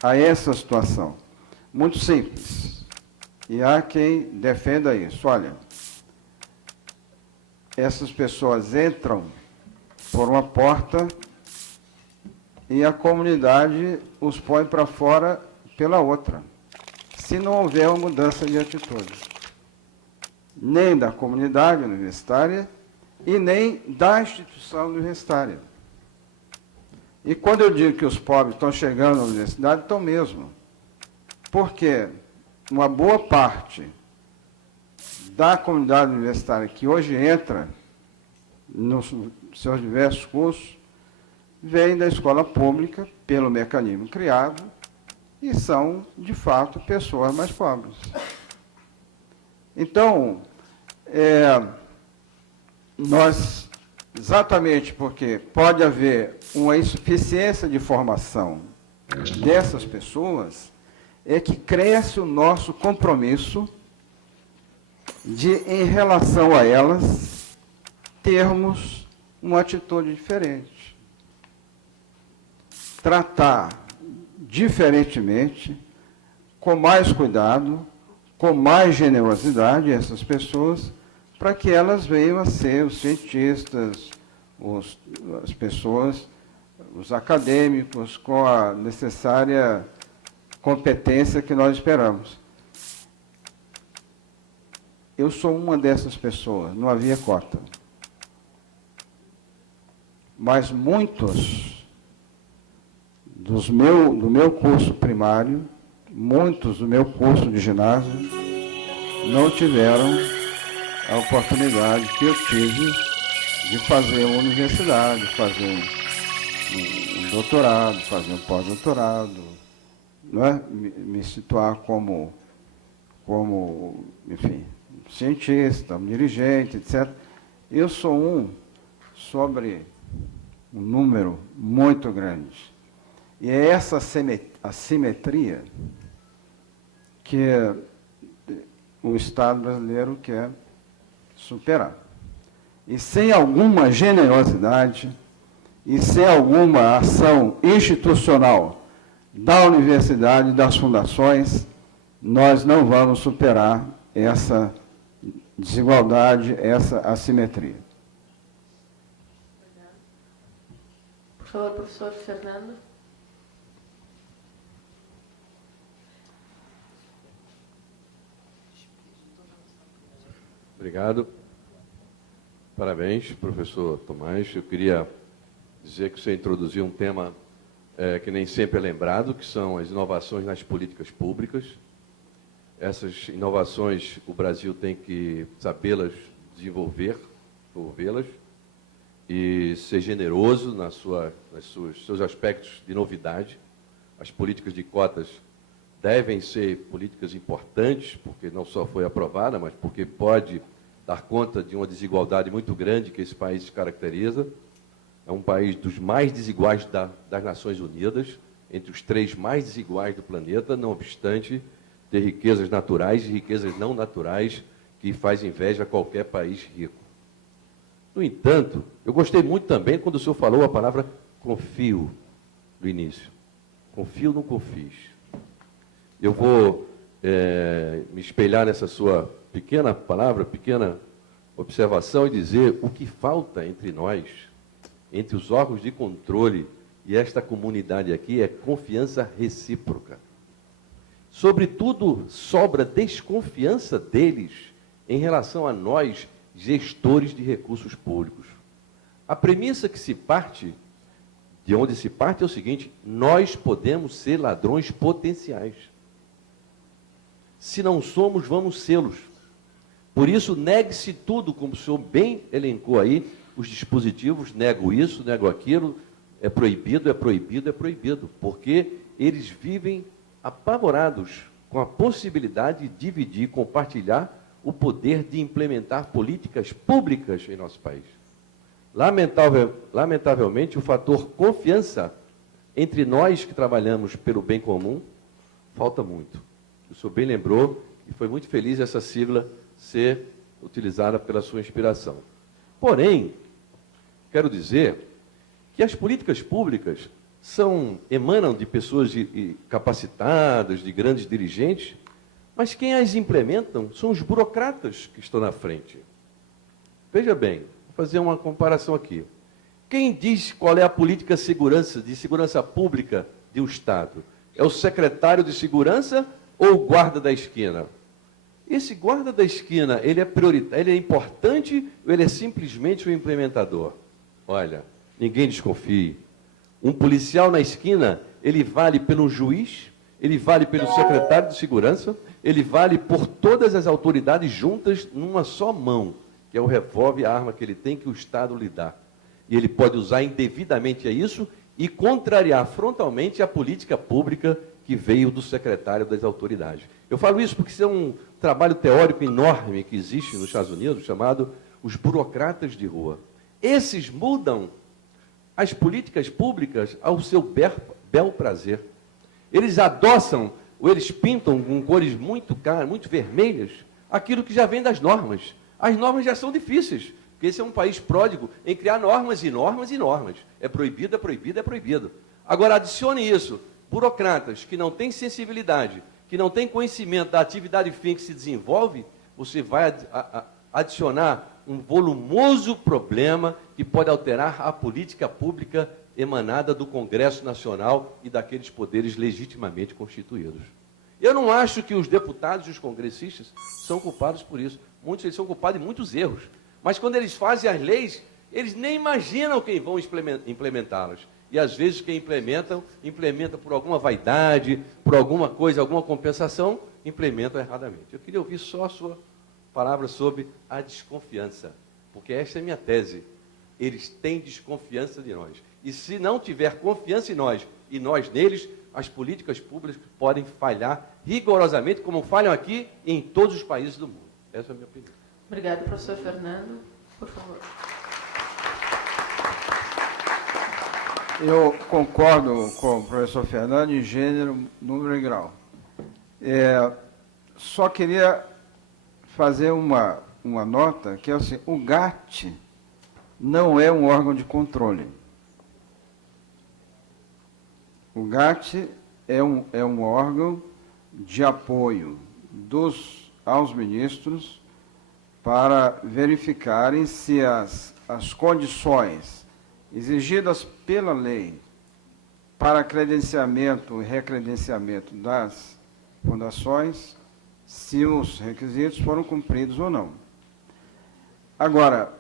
a essa situação? Muito simples. E há quem defenda isso. Olha, essas pessoas entram por uma porta e a comunidade os põe para fora pela outra, se não houver uma mudança de atitude, nem da comunidade universitária e nem da instituição universitária. E quando eu digo que os pobres estão chegando à universidade, estão mesmo. Porque uma boa parte da comunidade universitária que hoje entra nos seus diversos cursos vem da escola pública, pelo mecanismo criado, e são, de fato, pessoas mais pobres. Então, nós, exatamente porque pode haver uma insuficiência de formação dessas pessoas, é que cresce o nosso compromisso de, em relação a elas, termos uma atitude diferente. Tratar diferentemente, com mais cuidado, com mais generosidade essas pessoas, para que elas venham a ser os cientistas, as pessoas, os acadêmicos, com a necessária competência que nós esperamos. Eu sou uma dessas pessoas, não havia cota. Mas muitos do meu curso primário, muitos do meu curso de ginásio, não tiveram a oportunidade que eu tive de fazer uma universidade, fazer um doutorado, fazer um pós-doutorado, não é? Me situar como, enfim, cientista, um dirigente, etc. Eu sou um sobre um número muito grande. E é essa assimetria que o Estado brasileiro quer superar. E sem alguma generosidade e sem alguma ação institucional da universidade e das fundações, nós não vamos superar essa desigualdade, essa assimetria. Por favor, professor Fernando. Obrigado. Parabéns, professor Tomás. Eu queria dizer que você introduziu um tema que nem sempre é lembrado, que são as inovações nas políticas públicas. Essas inovações, o Brasil tem que sabê-las desenvolver, desenvolvê-las, e ser nos seus aspectos de novidade. As políticas de cotas devem ser políticas importantes, porque não só foi aprovada, mas porque pode dar conta de uma desigualdade muito grande que esse país se caracteriza. É um país dos mais desiguais das Nações Unidas, entre os 3 mais desiguais do planeta, não obstante ter riquezas naturais e riquezas não naturais que faz inveja a qualquer país rico. No entanto, eu gostei muito também quando o senhor falou a palavra confio no início. Confio, não confies. Eu vou me espelhar nessa sua pequena palavra, pequena observação e dizer o que falta entre nós, entre os órgãos de controle e esta comunidade aqui, é confiança recíproca. Sobretudo, sobra desconfiança deles em relação a nós, gestores de recursos públicos. A premissa que se parte, de onde se parte, é o seguinte: nós podemos ser ladrões potenciais. Se não somos, vamos sê-los. Por isso, negue-se tudo, como o senhor bem elencou aí, os dispositivos, nego isso, nego aquilo, é proibido, é proibido, é proibido, porque eles vivem apavorados com a possibilidade de dividir, compartilhar o poder de implementar políticas públicas em nosso país. Lamentavelmente, o fator confiança entre nós que trabalhamos pelo bem comum falta muito. O senhor bem lembrou e foi muito feliz essa sigla ser utilizada pela sua inspiração. Porém, quero dizer que as políticas públicas emanam de pessoas capacitadas, de grandes dirigentes, mas quem as implementam são os burocratas que estão na frente. Veja bem, vou fazer uma comparação aqui. Quem diz qual é a política de segurança pública de um Estado? É o secretário de segurança ou o guarda da esquina? Esse guarda da esquina, ele é prioritário, ele é importante ou ele é simplesmente o implementador? Olha, ninguém desconfie. Um policial na esquina, ele vale pelo juiz, ele vale pelo secretário de segurança, ele vale por todas as autoridades juntas numa só mão, que é o revólver, a arma que ele tem, que o Estado lhe dá. E ele pode usar indevidamente isso e contrariar frontalmente a política pública que veio do secretário das autoridades. Eu falo isso porque isso é um trabalho teórico enorme que existe nos Estados Unidos, chamado os burocratas de rua. Esses mudam as políticas públicas ao seu bel prazer. Eles adoçam, ou eles pintam com cores muito vermelhas, aquilo que já vem das normas. As normas já são difíceis, porque esse é um país pródigo em criar normas e normas e normas. É proibido, é proibido, é proibido. Agora, adicione isso, burocratas que não têm sensibilidade, que não têm conhecimento da atividade fim que se desenvolve, você vai adicionar um volumoso problema que pode alterar a política pública emanada do Congresso Nacional e daqueles poderes legitimamente constituídos. Eu não acho que os deputados e os congressistas são culpados por isso. Muitos eles são culpados de muitos erros. Mas quando eles fazem as leis, eles nem imaginam quem vão implementá-las. E às vezes quem implementa por alguma vaidade, por alguma coisa, alguma compensação, implementam erradamente. Eu queria ouvir só a sua palavra sobre a desconfiança, porque esta é a minha tese. Eles têm desconfiança de nós. E se não tiver confiança em nós e nós neles, as políticas públicas podem falhar rigorosamente, como falham aqui e em todos os países do mundo. Essa é a minha opinião. Obrigada, professor Fernando. Por favor. Eu concordo com o professor Fernando em gênero, número e grau. Só queria fazer uma nota, que é assim: o GAT não é um órgão de controle. O GAT é um órgão de apoio aos ministros para verificarem se as condições exigidas pela lei para credenciamento e recredenciamento das fundações, se os requisitos foram cumpridos ou não. Agora,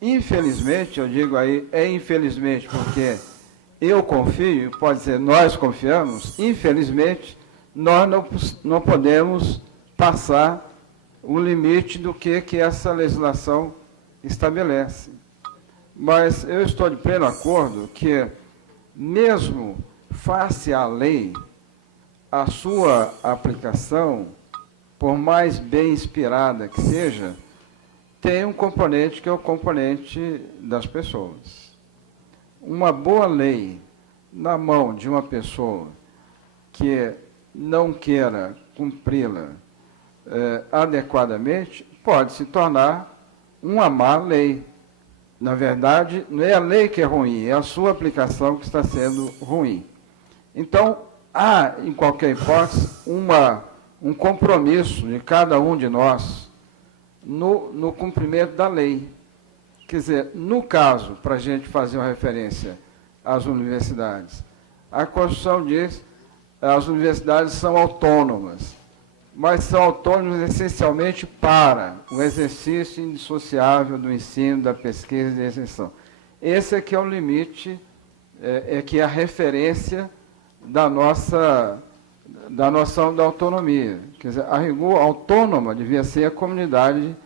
infelizmente, eu digo aí, infelizmente, porque eu confio, pode dizer, nós confiamos, infelizmente, nós não podemos passar o limite do que essa legislação estabelece. Mas eu estou de pleno acordo que, mesmo face à lei, a sua aplicação, por mais bem inspirada que seja, tem um componente que é o componente das pessoas. Uma boa lei na mão de uma pessoa que não queira cumpri-la adequadamente, pode se tornar uma má lei. Na verdade, não é a lei que é ruim, é a sua aplicação que está sendo ruim. Então, há, em qualquer hipótese, um compromisso de cada um de nós no cumprimento da lei. Quer dizer, no caso, para a gente fazer uma referência às universidades, a Constituição diz que as universidades são autônomas, mas são autônomas essencialmente para o exercício indissociável do ensino, da pesquisa e da extensão. Esse é que é o limite, que é a referência da noção da autonomia. Quer dizer, a rigor autônoma devia ser a comunidade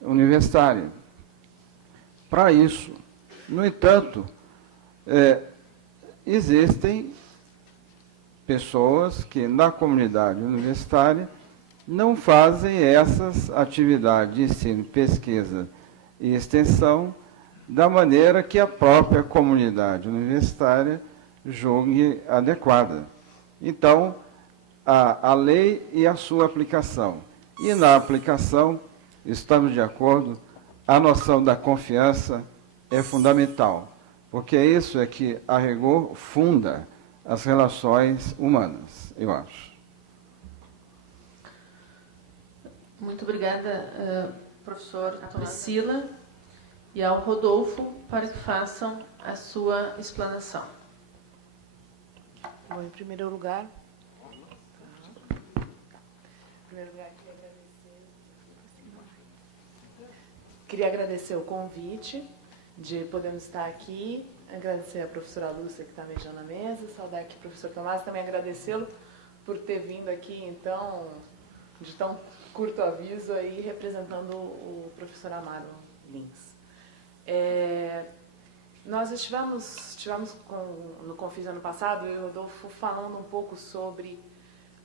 universitária. Para isso, no entanto, existem pessoas que, na comunidade universitária, não fazem essas atividades de ensino, pesquisa e extensão da maneira que a própria comunidade universitária julgue adequada. Então, a lei e a sua aplicação. E na aplicação, estamos de acordo, a noção da confiança é fundamental, porque isso é que, a rigor, funda as relações humanas, eu acho. Muito obrigada, professor Priscila, e ao Rodolfo para que façam a sua explanação. Bom, em primeiro lugar, queria agradecer o convite de podermos estar aqui, agradecer a professora Lúcia que está mediando a mesa, saudar aqui o professor Tomás, também agradecê-lo por ter vindo aqui, então, de tão curto aviso, aí, representando o professor Amaro Lins. Nós estivemos no Confis ano passado, eu e o Rodolfo, falando um pouco sobre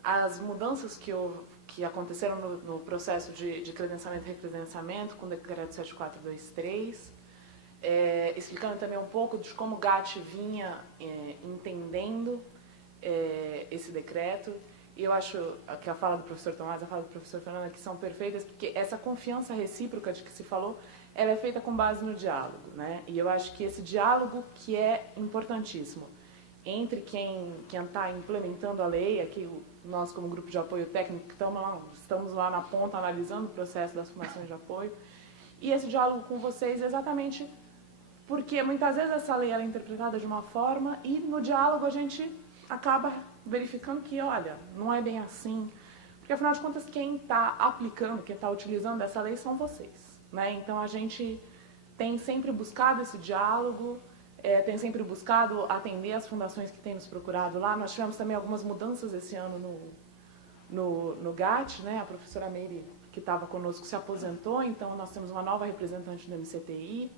as mudanças que aconteceram no processo de credenciamento e recredenciamento com o decreto 7423, explicando também um pouco de como o GAT vinha entendendo esse decreto. E eu acho que a fala do professor Tomás e a fala do professor Fernando aqui são perfeitas, porque essa confiança recíproca de que se falou, ela é feita com base no diálogo, né? E eu acho que esse diálogo que é importantíssimo entre quem está implementando a lei, aqui nós como grupo de apoio técnico, estamos lá na ponta analisando o processo das fundações de apoio, e esse diálogo com vocês exatamente porque muitas vezes essa lei ela é interpretada de uma forma e no diálogo a gente acaba verificando que, olha, não é bem assim, porque afinal de contas quem está aplicando, quem está utilizando essa lei são vocês, né? Então a gente tem sempre buscado esse diálogo, tem sempre buscado atender as fundações que têm nos procurado lá. Nós tivemos também algumas mudanças esse ano no GAT, né? A professora Meire, que estava conosco, se aposentou, então nós temos uma nova representante do MCTI.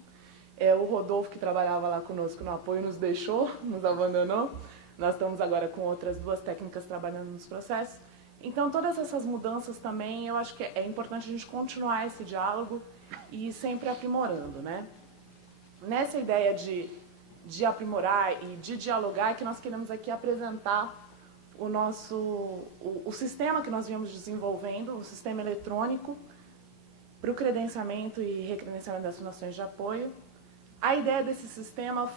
O Rodolfo, que trabalhava lá conosco no apoio, nos deixou, nos abandonou. Nós estamos agora com outras 2 técnicas trabalhando nos processos. Então, todas essas mudanças também, eu acho que é importante a gente continuar esse diálogo e ir sempre aprimorando, né? Nessa ideia de aprimorar e de dialogar, é que nós queremos aqui apresentar o sistema que nós viemos desenvolvendo, o sistema eletrônico, para o credenciamento e recredenciamento das fundações de apoio. A ideia desse sistema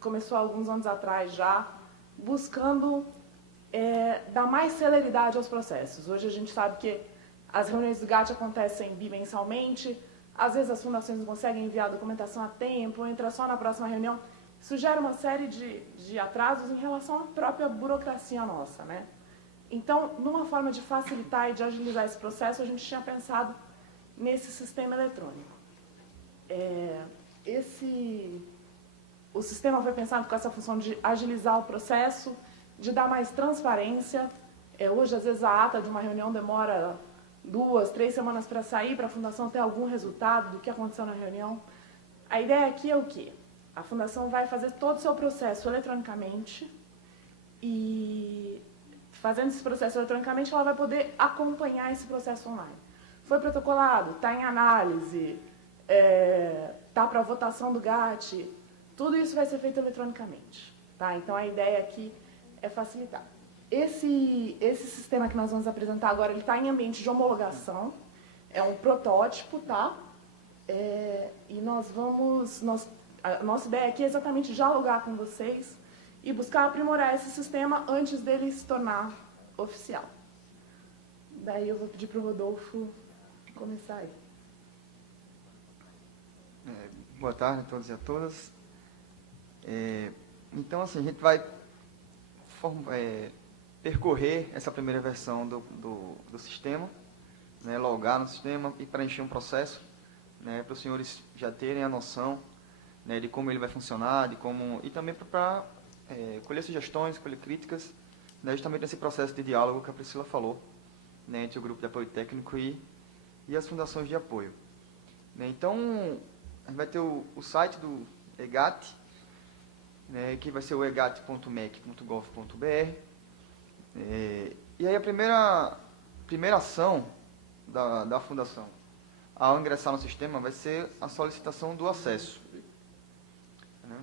começou há alguns anos atrás já, buscando dar mais celeridade aos processos. Hoje a gente sabe que as reuniões do GAT acontecem bimensalmente, às vezes as fundações não conseguem enviar a documentação a tempo, entra só na próxima reunião. Isso gera uma série de atrasos em relação à própria burocracia nossa, né? Então, numa forma de facilitar e de agilizar esse processo, a gente tinha pensado nesse sistema eletrônico. o sistema foi pensado com essa função de agilizar o processo, de dar mais transparência. Hoje, às vezes, a ata de uma reunião demora 2, 3 semanas para sair, para a Fundação ter algum resultado do que aconteceu na reunião. A ideia aqui é o quê? A Fundação vai fazer todo o seu processo eletronicamente e, fazendo esse processo eletronicamente, ela vai poder acompanhar esse processo online. Foi protocolado, está em análise, está para votação do GAT, tudo isso vai ser feito eletronicamente. Tá? Então, a ideia aqui é facilitar. Esse sistema que nós vamos apresentar agora, ele está em ambiente de homologação, é um protótipo, tá? E a nossa ideia aqui é exatamente dialogar com vocês e buscar aprimorar esse sistema antes dele se tornar oficial. Daí eu vou pedir para o Rodolfo começar aí. Boa tarde a todos e a todas. Então, assim, a gente vai percorrer essa primeira versão do sistema, né, logar no sistema e preencher um processo, né, para os senhores já terem a noção, né, de como ele vai funcionar, e também para colher sugestões, colher críticas, né, justamente nesse processo de diálogo que a Priscila falou, né, entre o grupo de apoio técnico e as fundações de apoio. Né, então, a gente vai ter o site do EGAT, né, que vai ser o egat.mec.gov.br. E aí a primeira ação da Fundação, ao ingressar no sistema, vai ser a solicitação do acesso. Né?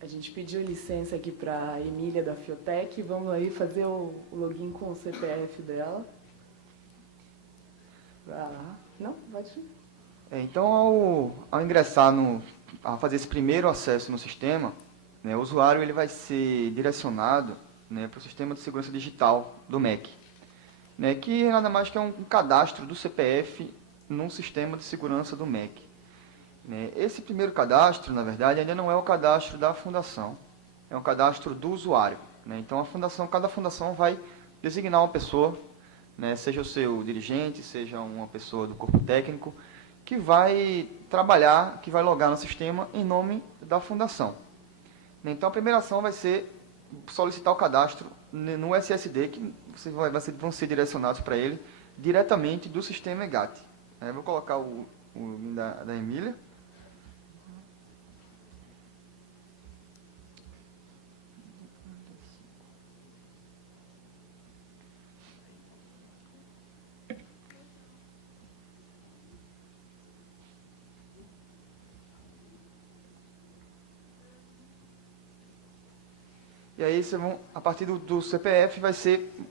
A gente pediu licença aqui para a Emília da Fiotec. Vamos aí fazer o login com o CPF dela. Não? Pode ir. Então, ao ingressar, a fazer esse primeiro acesso no sistema, né, o usuário ele vai ser direcionado, né, para o Sistema de Segurança Digital do MEC, né, que nada mais que é um cadastro do CPF num sistema de segurança do MEC. Né. Esse primeiro cadastro, na verdade, ainda não é o cadastro da Fundação, é um cadastro do usuário. Né. Então, cada fundação vai designar uma pessoa, né, seja o seu dirigente, seja uma pessoa do corpo técnico, que vai trabalhar, que vai logar no sistema em nome da fundação. Então, a primeira ação vai ser solicitar o cadastro no SSD, que vão ser direcionados para ele diretamente do sistema EGAT. Eu vou colocar o login da Emília. E aí, a partir do CPF,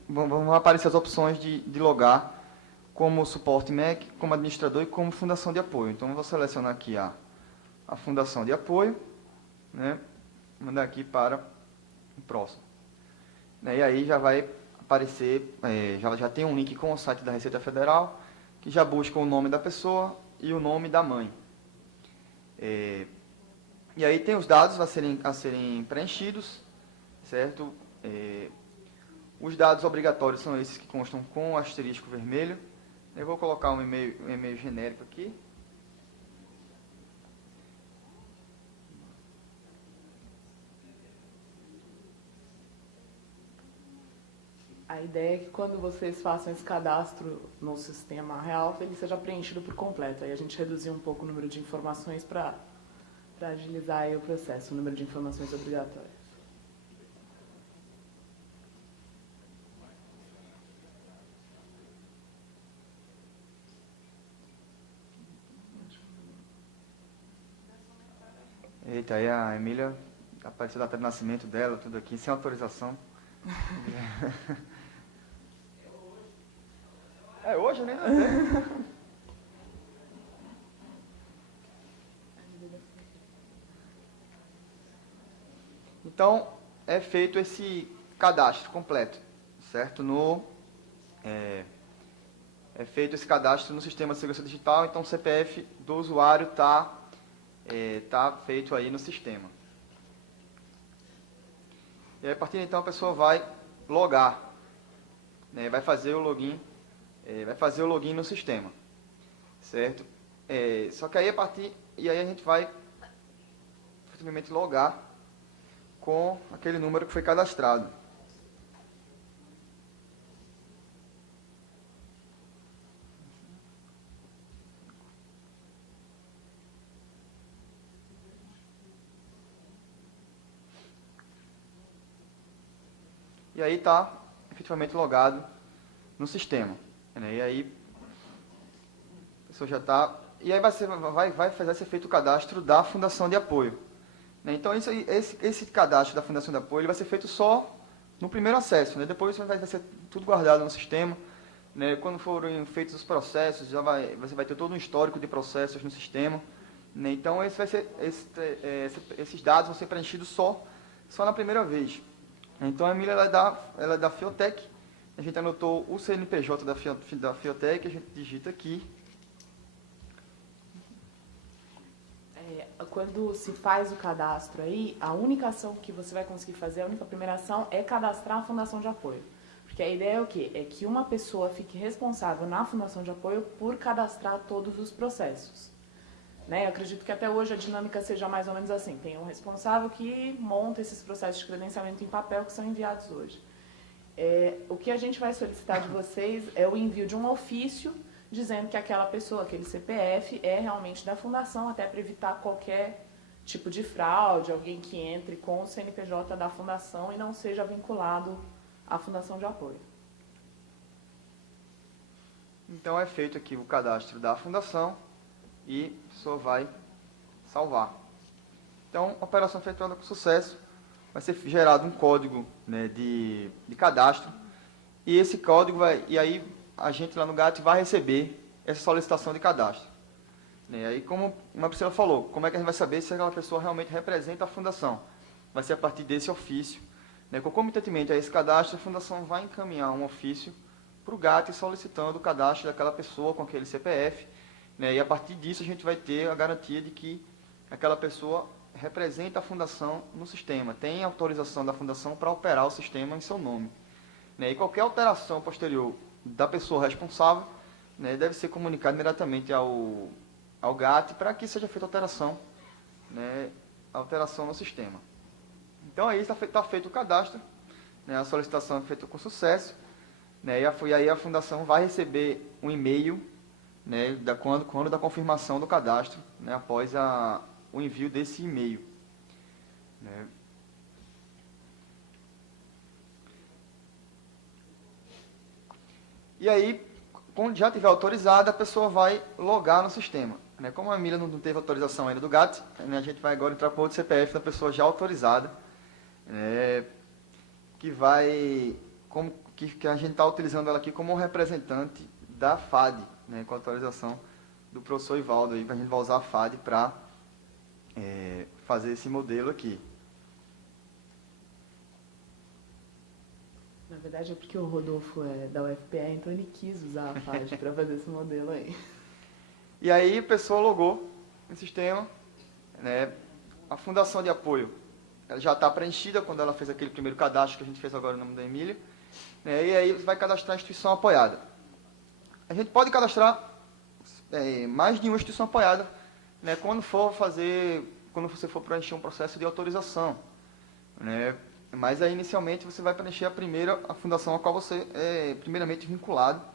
vão aparecer as opções de logar como suporte MEC, como administrador e como fundação de apoio. Então, eu vou selecionar aqui a fundação de apoio, né, mandar aqui para o próximo. E aí já vai aparecer, já tem um link com o site da Receita Federal, que já busca o nome da pessoa e o nome da mãe. E aí tem os dados a serem preenchidos, certo? Os dados obrigatórios são esses que constam com o asterisco vermelho. Eu vou colocar um e-mail genérico aqui. A ideia é que quando vocês façam esse cadastro no sistema real, ele seja preenchido por completo. Aí a gente reduzir um pouco o número de informações para agilizar aí o processo, o número de informações obrigatórias. Eita, aí a Emília apareceu a data de nascimento dela, tudo aqui, sem autorização. É hoje, né? Então, é feito esse cadastro completo, certo? É feito esse cadastro no Sistema de Segurança Digital, então o CPF do usuário está feito aí no sistema. E aí, a partir de então a pessoa vai logar, né, vai fazer o login no sistema, certo? Só que aí a partir e aí a gente vai efetivamente logar com aquele número que foi cadastrado. E aí está efetivamente logado no sistema. Né? E aí a pessoa já está... E aí vai ser feito o cadastro da Fundação de Apoio. Né? Então, esse cadastro da Fundação de Apoio ele vai ser feito só no primeiro acesso. Né? Depois vai ser tudo guardado no sistema. Né? Quando forem feitos os processos, você vai ter todo um histórico de processos no sistema. Né? Então, esses dados vão ser preenchidos só na primeira vez. Então, a Emília ela é da Fiotec. A gente anotou o CNPJ da Fiotec, a gente digita aqui. Quando se faz o cadastro aí, a única ação que você vai conseguir fazer, a única primeira ação é cadastrar a Fundação de Apoio. Porque a ideia é o quê? É que uma pessoa fique responsável na Fundação de Apoio por cadastrar todos os processos. Né? Eu acredito que até hoje a dinâmica seja mais ou menos assim. Tem um responsável que monta esses processos de credenciamento em papel que são enviados hoje. O que a gente vai solicitar de vocês é o envio de um ofício dizendo que aquela pessoa, aquele CPF, é realmente da Fundação, até para evitar qualquer tipo de fraude, alguém que entre com o CNPJ da Fundação e não seja vinculado à Fundação de Apoio. Então, é feito aqui o cadastro da Fundação e a pessoa vai salvar. Então, a operação efetuada com sucesso, vai ser gerado um código, né, de cadastro, e esse código e aí a gente lá no GAT vai receber essa solicitação de cadastro. E aí, como a Priscila falou, como é que a gente vai saber se aquela pessoa realmente representa a Fundação? Vai ser a partir desse ofício. Né, concomitantemente a esse cadastro, a Fundação vai encaminhar um ofício para o GAT solicitando o cadastro daquela pessoa com aquele CPF, né, e a partir disso a gente vai ter a garantia de que aquela pessoa representa a Fundação no sistema, tem autorização da Fundação para operar o sistema em seu nome. Né, e qualquer alteração posterior da pessoa responsável, né, deve ser comunicado imediatamente ao GAT para que seja feita alteração no sistema. Então aí está feito o cadastro, né, a solicitação é feita com sucesso, né, e aí a Fundação vai receber um e-mail, né, quando da confirmação do cadastro, né, após o envio desse e-mail. Né. E aí, quando já estiver autorizada, a pessoa vai logar no sistema. Né. Como a Emília não teve autorização ainda do GAT, né, a gente vai agora entrar com outro CPF da pessoa já autorizada, que a gente está utilizando ela aqui como representante da FAD, né, com a autorização do professor Ivaldo. Aí, a gente vai usar a FAD para fazer esse modelo aqui. Na verdade é porque o Rodolfo é da UFPE, então ele quis usar a FAD para fazer esse modelo aí. E aí a pessoa logou no sistema, né, a Fundação de Apoio ela já está preenchida quando ela fez aquele primeiro cadastro que a gente fez agora no nome da Emília, né, e aí vai cadastrar a instituição apoiada. A gente pode cadastrar mais de uma instituição apoiada, né, quando você for preencher um processo de autorização, né, mas aí inicialmente você vai preencher a fundação a qual você é primeiramente vinculado,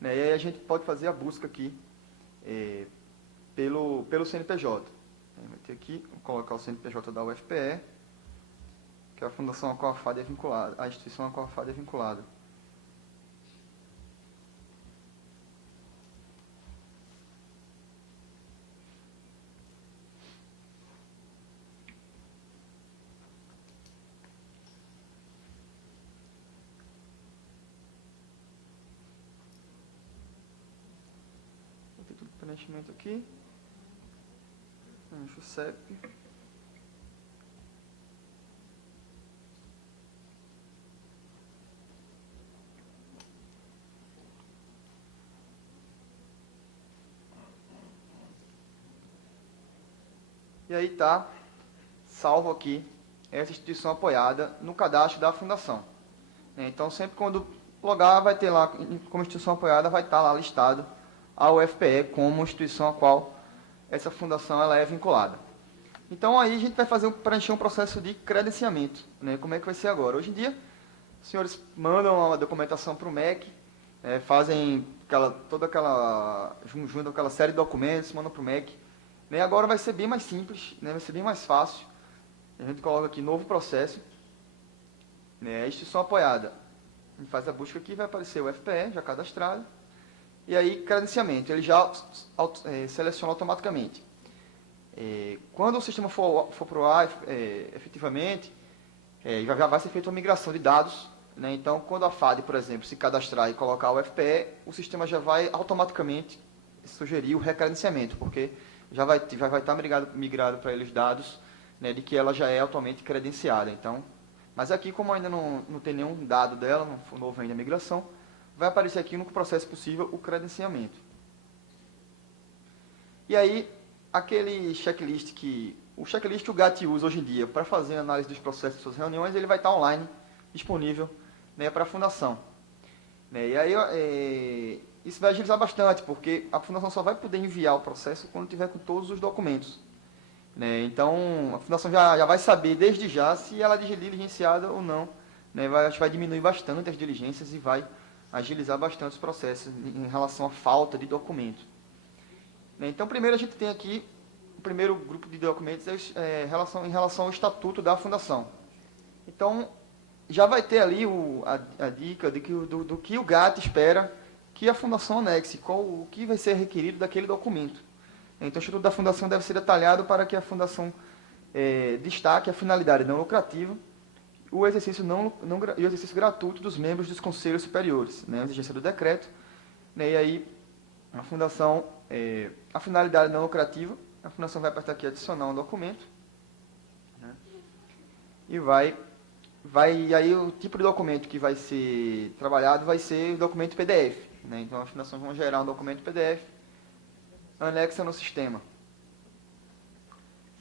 né, e aí a gente pode fazer a busca aqui pelo CNPJ. Vai ter aqui, vou colocar o CNPJ da UFPE, que é a fundação a qual a FAD é vinculada, a instituição a qual a FAD é vinculada. Vou ter tudo preenchimento aqui. Preencho o CEP. E aí está salvo aqui essa instituição apoiada no cadastro da fundação. Então, sempre quando logar, vai ter lá, como instituição apoiada, vai estar lá listado a UFPE como instituição a qual essa fundação ela é vinculada. Então, aí a gente vai preencher um processo de credenciamento. Né? Como é que vai ser agora? Hoje em dia, os senhores mandam uma documentação para o MEC, fazem juntam aquela série de documentos, mandam para o MEC. Né? Agora vai ser bem mais simples, né? Vai ser bem mais fácil. A gente coloca aqui novo processo, né? Instituição apoiada. A gente faz a busca aqui, vai aparecer o FPE, já cadastrado. E aí, credenciamento, ele já seleciona automaticamente. Quando o sistema for para o ar, efetivamente, já vai ser feita uma migração de dados. Né? Então, quando a FAD, por exemplo, se cadastrar e colocar o FPE, o sistema já vai automaticamente sugerir o recredenciamento, porque já vai estar migrado para ele os dados, né, de que ela já é atualmente credenciada. Então, mas aqui, como ainda não tem nenhum dado dela, não foi novo ainda a migração, vai aparecer aqui no processo possível o credenciamento. E aí, aquele checklist o checklist que o GAT usa hoje em dia para fazer a análise dos processos de suas reuniões, ele vai estar online, disponível, né, para a fundação. Né, e aí, isso vai agilizar bastante, porque a fundação só vai poder enviar o processo quando tiver com todos os documentos. Né, então, a fundação já vai saber desde já se ela é diligenciada ou não. Né, vai diminuir bastante as diligências e vai agilizar bastante os processos em relação à falta de documento. Né, então, primeiro a gente tem aqui, o primeiro grupo de documentos em relação ao estatuto da fundação. Então, já vai ter ali a dica do que o GAT espera que a fundação anexe, o que vai ser requerido daquele documento. Então, o estatuto da fundação deve ser detalhado para que a fundação destaque a finalidade não lucrativa, o exercício gratuito dos membros dos conselhos superiores, né, a exigência do decreto. Né, e aí, a fundação, a finalidade não lucrativa, a fundação vai apertar aqui adicionar um documento, né, e aí o tipo de documento que vai ser trabalhado vai ser o documento PDF. Né, então, a fundação vai gerar um documento PDF, anexa no sistema.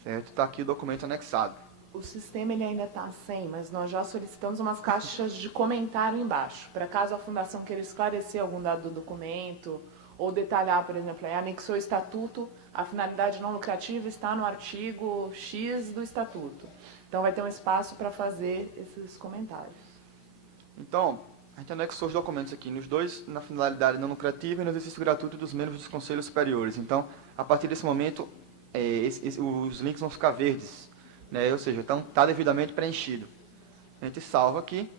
Certo? Está aqui o documento anexado. O sistema ele ainda está sem, mas nós já solicitamos umas caixas de comentário embaixo, para caso a fundação queira esclarecer algum dado do documento, ou detalhar, por exemplo, anexou o estatuto, a finalidade não lucrativa está no artigo X do estatuto. Então vai ter um espaço para fazer esses comentários. Então, a gente anexou os documentos aqui, nos dois, na finalidade não lucrativa e no exercício gratuito dos membros dos conselhos superiores. Então, a partir desse momento, os links vão ficar verdes, né? Ou seja, está devidamente preenchido. A gente salva aqui,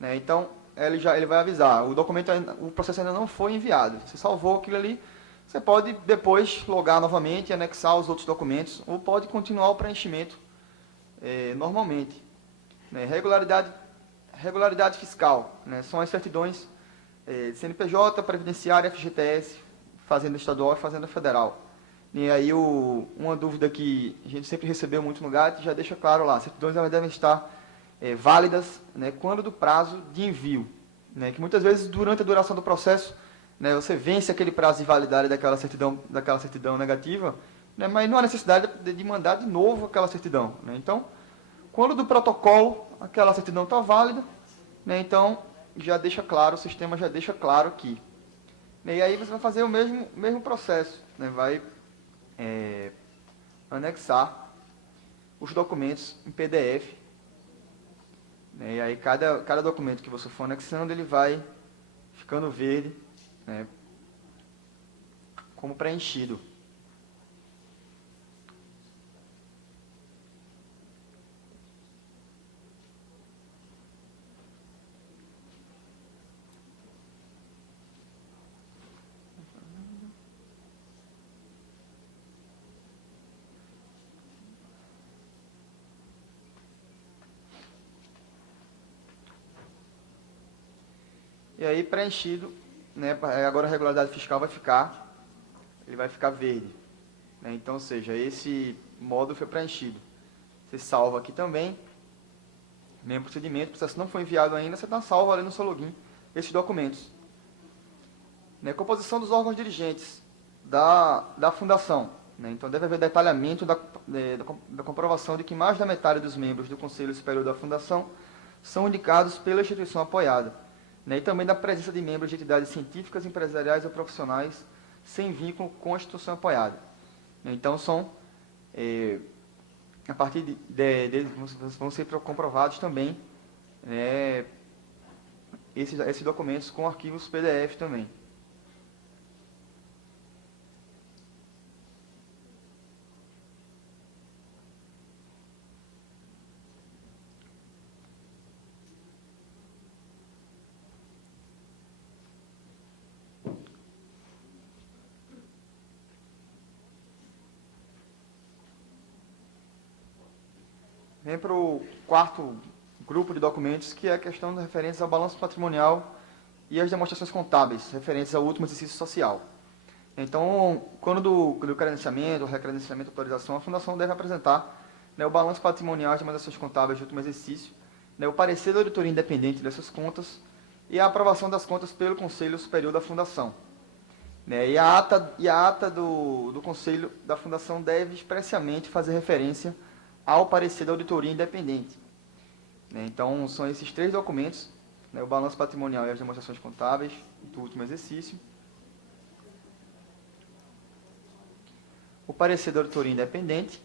né? Então, ele vai avisar, o processo ainda não foi enviado. Você salvou aquilo ali, você pode depois logar novamente e anexar os outros documentos, ou pode continuar o preenchimento normalmente. Né? Regularidade fiscal, né? São as certidões de CNPJ, Previdenciária, FGTS, Fazenda Estadual e Fazenda Federal. E aí uma dúvida que a gente sempre recebeu muito no GAT, já deixa claro lá, as certidões elas devem estar válidas, né, quando do prazo de envio. Né, que muitas vezes, durante a duração do processo, né, você vence aquele prazo de validade daquela certidão negativa, né, mas não há necessidade de mandar de novo aquela certidão. Né. Então, quando do protocolo, aquela certidão está válida, né, então já deixa claro, o sistema já deixa claro aqui. E aí você vai fazer o mesmo processo, né, vai anexar os documentos em PDF. Né, e aí cada documento que você for anexando, ele vai ficando verde, né, como preenchido. E aí, preenchido, né, agora a regularidade fiscal vai ficar verde. Né, então, ou seja, esse módulo foi preenchido. Você salva aqui também, mesmo procedimento, o processo não foi enviado ainda, você está salvo ali no seu login, esses documentos. Né, composição dos órgãos dirigentes da fundação. Né, então, deve haver detalhamento da comprovação de que mais da metade dos membros do Conselho Superior da Fundação são indicados pela instituição apoiada. Né, e também da presença de membros de entidades científicas, empresariais ou profissionais sem vínculo com a instituição apoiada. Então, a partir de vão ser comprovados também esses documentos com arquivos PDF também. Vem para o quarto grupo de documentos, que é a questão das referentes ao balanço patrimonial e as demonstrações contábeis, referentes ao último exercício social. Então, quando do credenciamento, recredenciamento, autorização, a Fundação deve apresentar o balanço patrimonial, as demonstrações contábeis do último exercício, o parecer da auditoria independente dessas contas e a aprovação das contas pelo Conselho Superior da Fundação. E a ata do Conselho da Fundação deve expressamente fazer referência ao parecer da auditoria independente. Então, são esses 3 documentos, o balanço patrimonial e as demonstrações contábeis do último exercício, o parecer da auditoria independente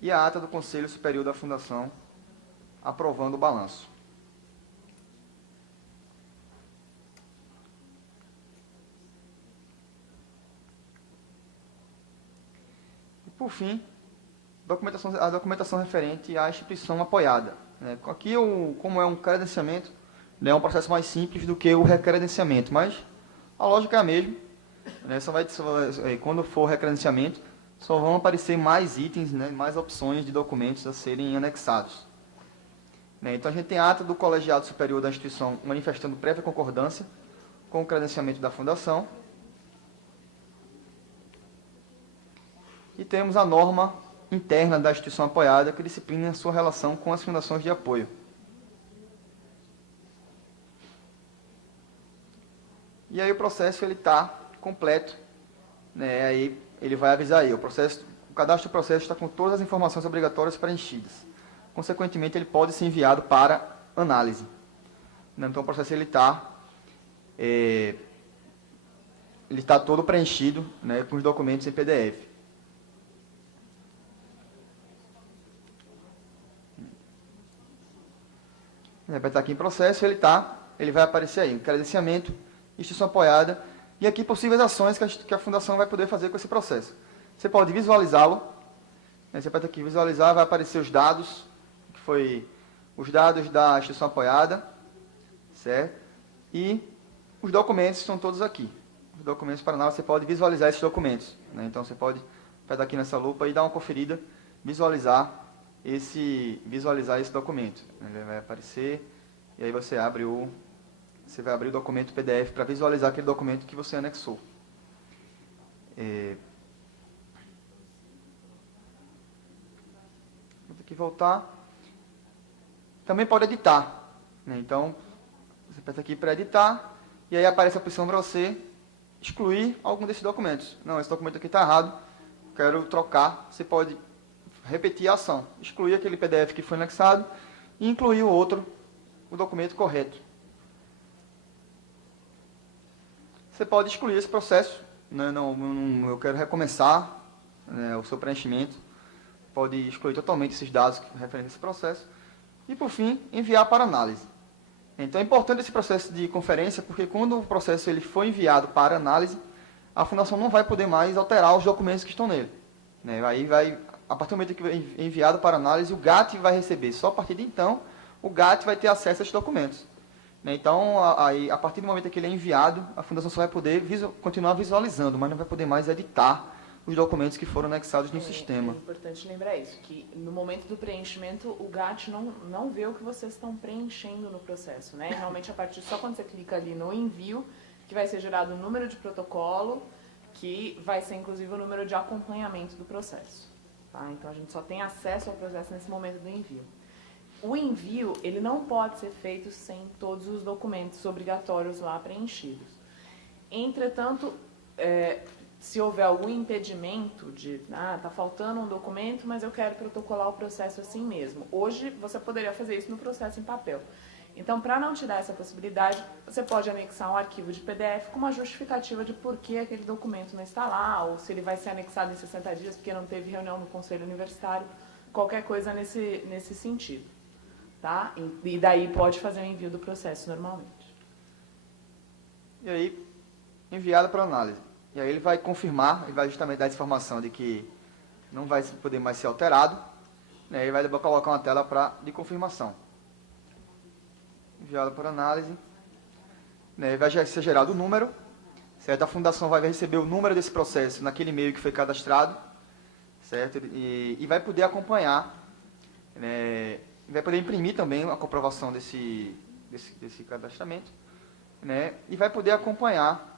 e a ata do Conselho Superior da Fundação aprovando o balanço. Por fim, a documentação referente à instituição apoiada. Aqui, como é um credenciamento, é um processo mais simples do que o recredenciamento, mas a lógica é a mesma. Quando for recredenciamento, só vão aparecer mais itens, mais opções de documentos a serem anexados. Então, a gente tem a ata do colegiado superior da instituição manifestando prévia concordância com o credenciamento da Fundação. E temos a norma interna da instituição apoiada, que disciplina a sua relação com as fundações de apoio. E aí o processo está completo, aí ele vai avisar aí, o cadastro do processo está com todas as informações obrigatórias preenchidas. Consequentemente, ele pode ser enviado para análise. Então, o processo ele está todo preenchido, com os documentos em PDF. Vai estar aqui em processo, ele vai aparecer aí, credenciamento, instituição apoiada, e aqui possíveis ações que a Fundação vai poder fazer com esse processo. Você pode visualizá-lo, você vai ter que visualizar, vai aparecer os dados, que foi os dados da instituição apoiada, certo? E os documentos estão todos aqui. Os documentos para análise, você pode visualizar esses documentos. Então, você pode pegar aqui nessa lupa e dar uma conferida, visualizar esse documento. Ele vai aparecer e aí você vai abrir o documento PDF para visualizar aquele documento que você anexou. Vou ter que voltar. Também pode editar. Então, você aperta aqui para editar e aí aparece a opção para você excluir algum desses documentos. Não, esse documento aqui está errado, quero trocar. Você pode repetir a ação, excluir aquele PDF que foi anexado e incluir o documento correto. Você pode excluir esse processo, eu quero recomeçar o seu preenchimento, pode excluir totalmente esses dados referentes a esse processo e, por fim, enviar para análise. Então, é importante esse processo de conferência, porque quando o processo ele for enviado para análise, a Fundação não vai poder mais alterar os documentos que estão nele. A partir do momento que é enviado para análise, o GAT vai receber. Só a partir de então, o GAT vai ter acesso a esses documentos. Então, a partir do momento que ele é enviado, a Fundação só vai poder continuar visualizando, mas não vai poder mais editar os documentos que foram anexados no sistema. É importante lembrar isso, que no momento do preenchimento, o GAT não vê o que vocês estão preenchendo no processo. Realmente, só quando você clica ali no envio, que vai ser gerado o número de protocolo, que vai ser, inclusive, o número de acompanhamento do processo. Então, a gente só tem acesso ao processo nesse momento do envio. O envio, ele não pode ser feito sem todos os documentos obrigatórios lá preenchidos. Entretanto, se houver algum impedimento de, está faltando um documento, mas eu quero protocolar o processo assim mesmo. Hoje, você poderia fazer isso no processo em papel. Então, para não te dar essa possibilidade, você pode anexar um arquivo de PDF com uma justificativa de por que aquele documento não está lá, ou se ele vai ser anexado em 60 dias porque não teve reunião no Conselho Universitário, qualquer coisa nesse sentido. Tá? E daí pode fazer o envio do processo normalmente. E aí, enviado para análise. E aí ele vai confirmar, ele vai justamente dar essa informação de que não vai poder mais ser alterado, né? E vai colocar uma tela de confirmação. Enviado para análise, né? Vai ser gerado o número, certo? A fundação vai receber o número desse processo naquele e-mail que foi cadastrado, certo? E vai poder acompanhar, né? Vai poder imprimir também a comprovação desse cadastramento, né? E vai poder acompanhar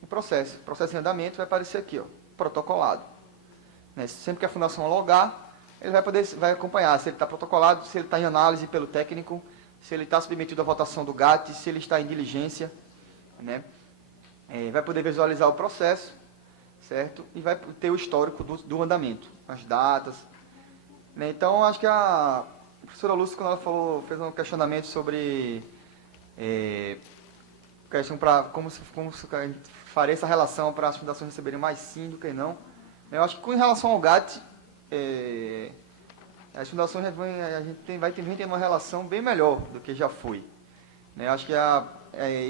o processo. O processo em andamento vai aparecer aqui, ó, protocolado. Né? Sempre que a fundação logar, ele vai acompanhar se ele está protocolado, se ele está em análise pelo técnico, se ele está submetido à votação do GAT, se ele está em diligência, né? Vai poder visualizar o processo, certo? E vai ter o histórico do andamento, as datas, né? Então, acho que a professora Lúcia, quando ela fez um questionamento sobre como a gente faria essa relação para as fundações receberem mais sim do que não. Eu acho que com relação ao GAT, as fundações a gente vai ter uma relação bem melhor do que já foi. Eu acho que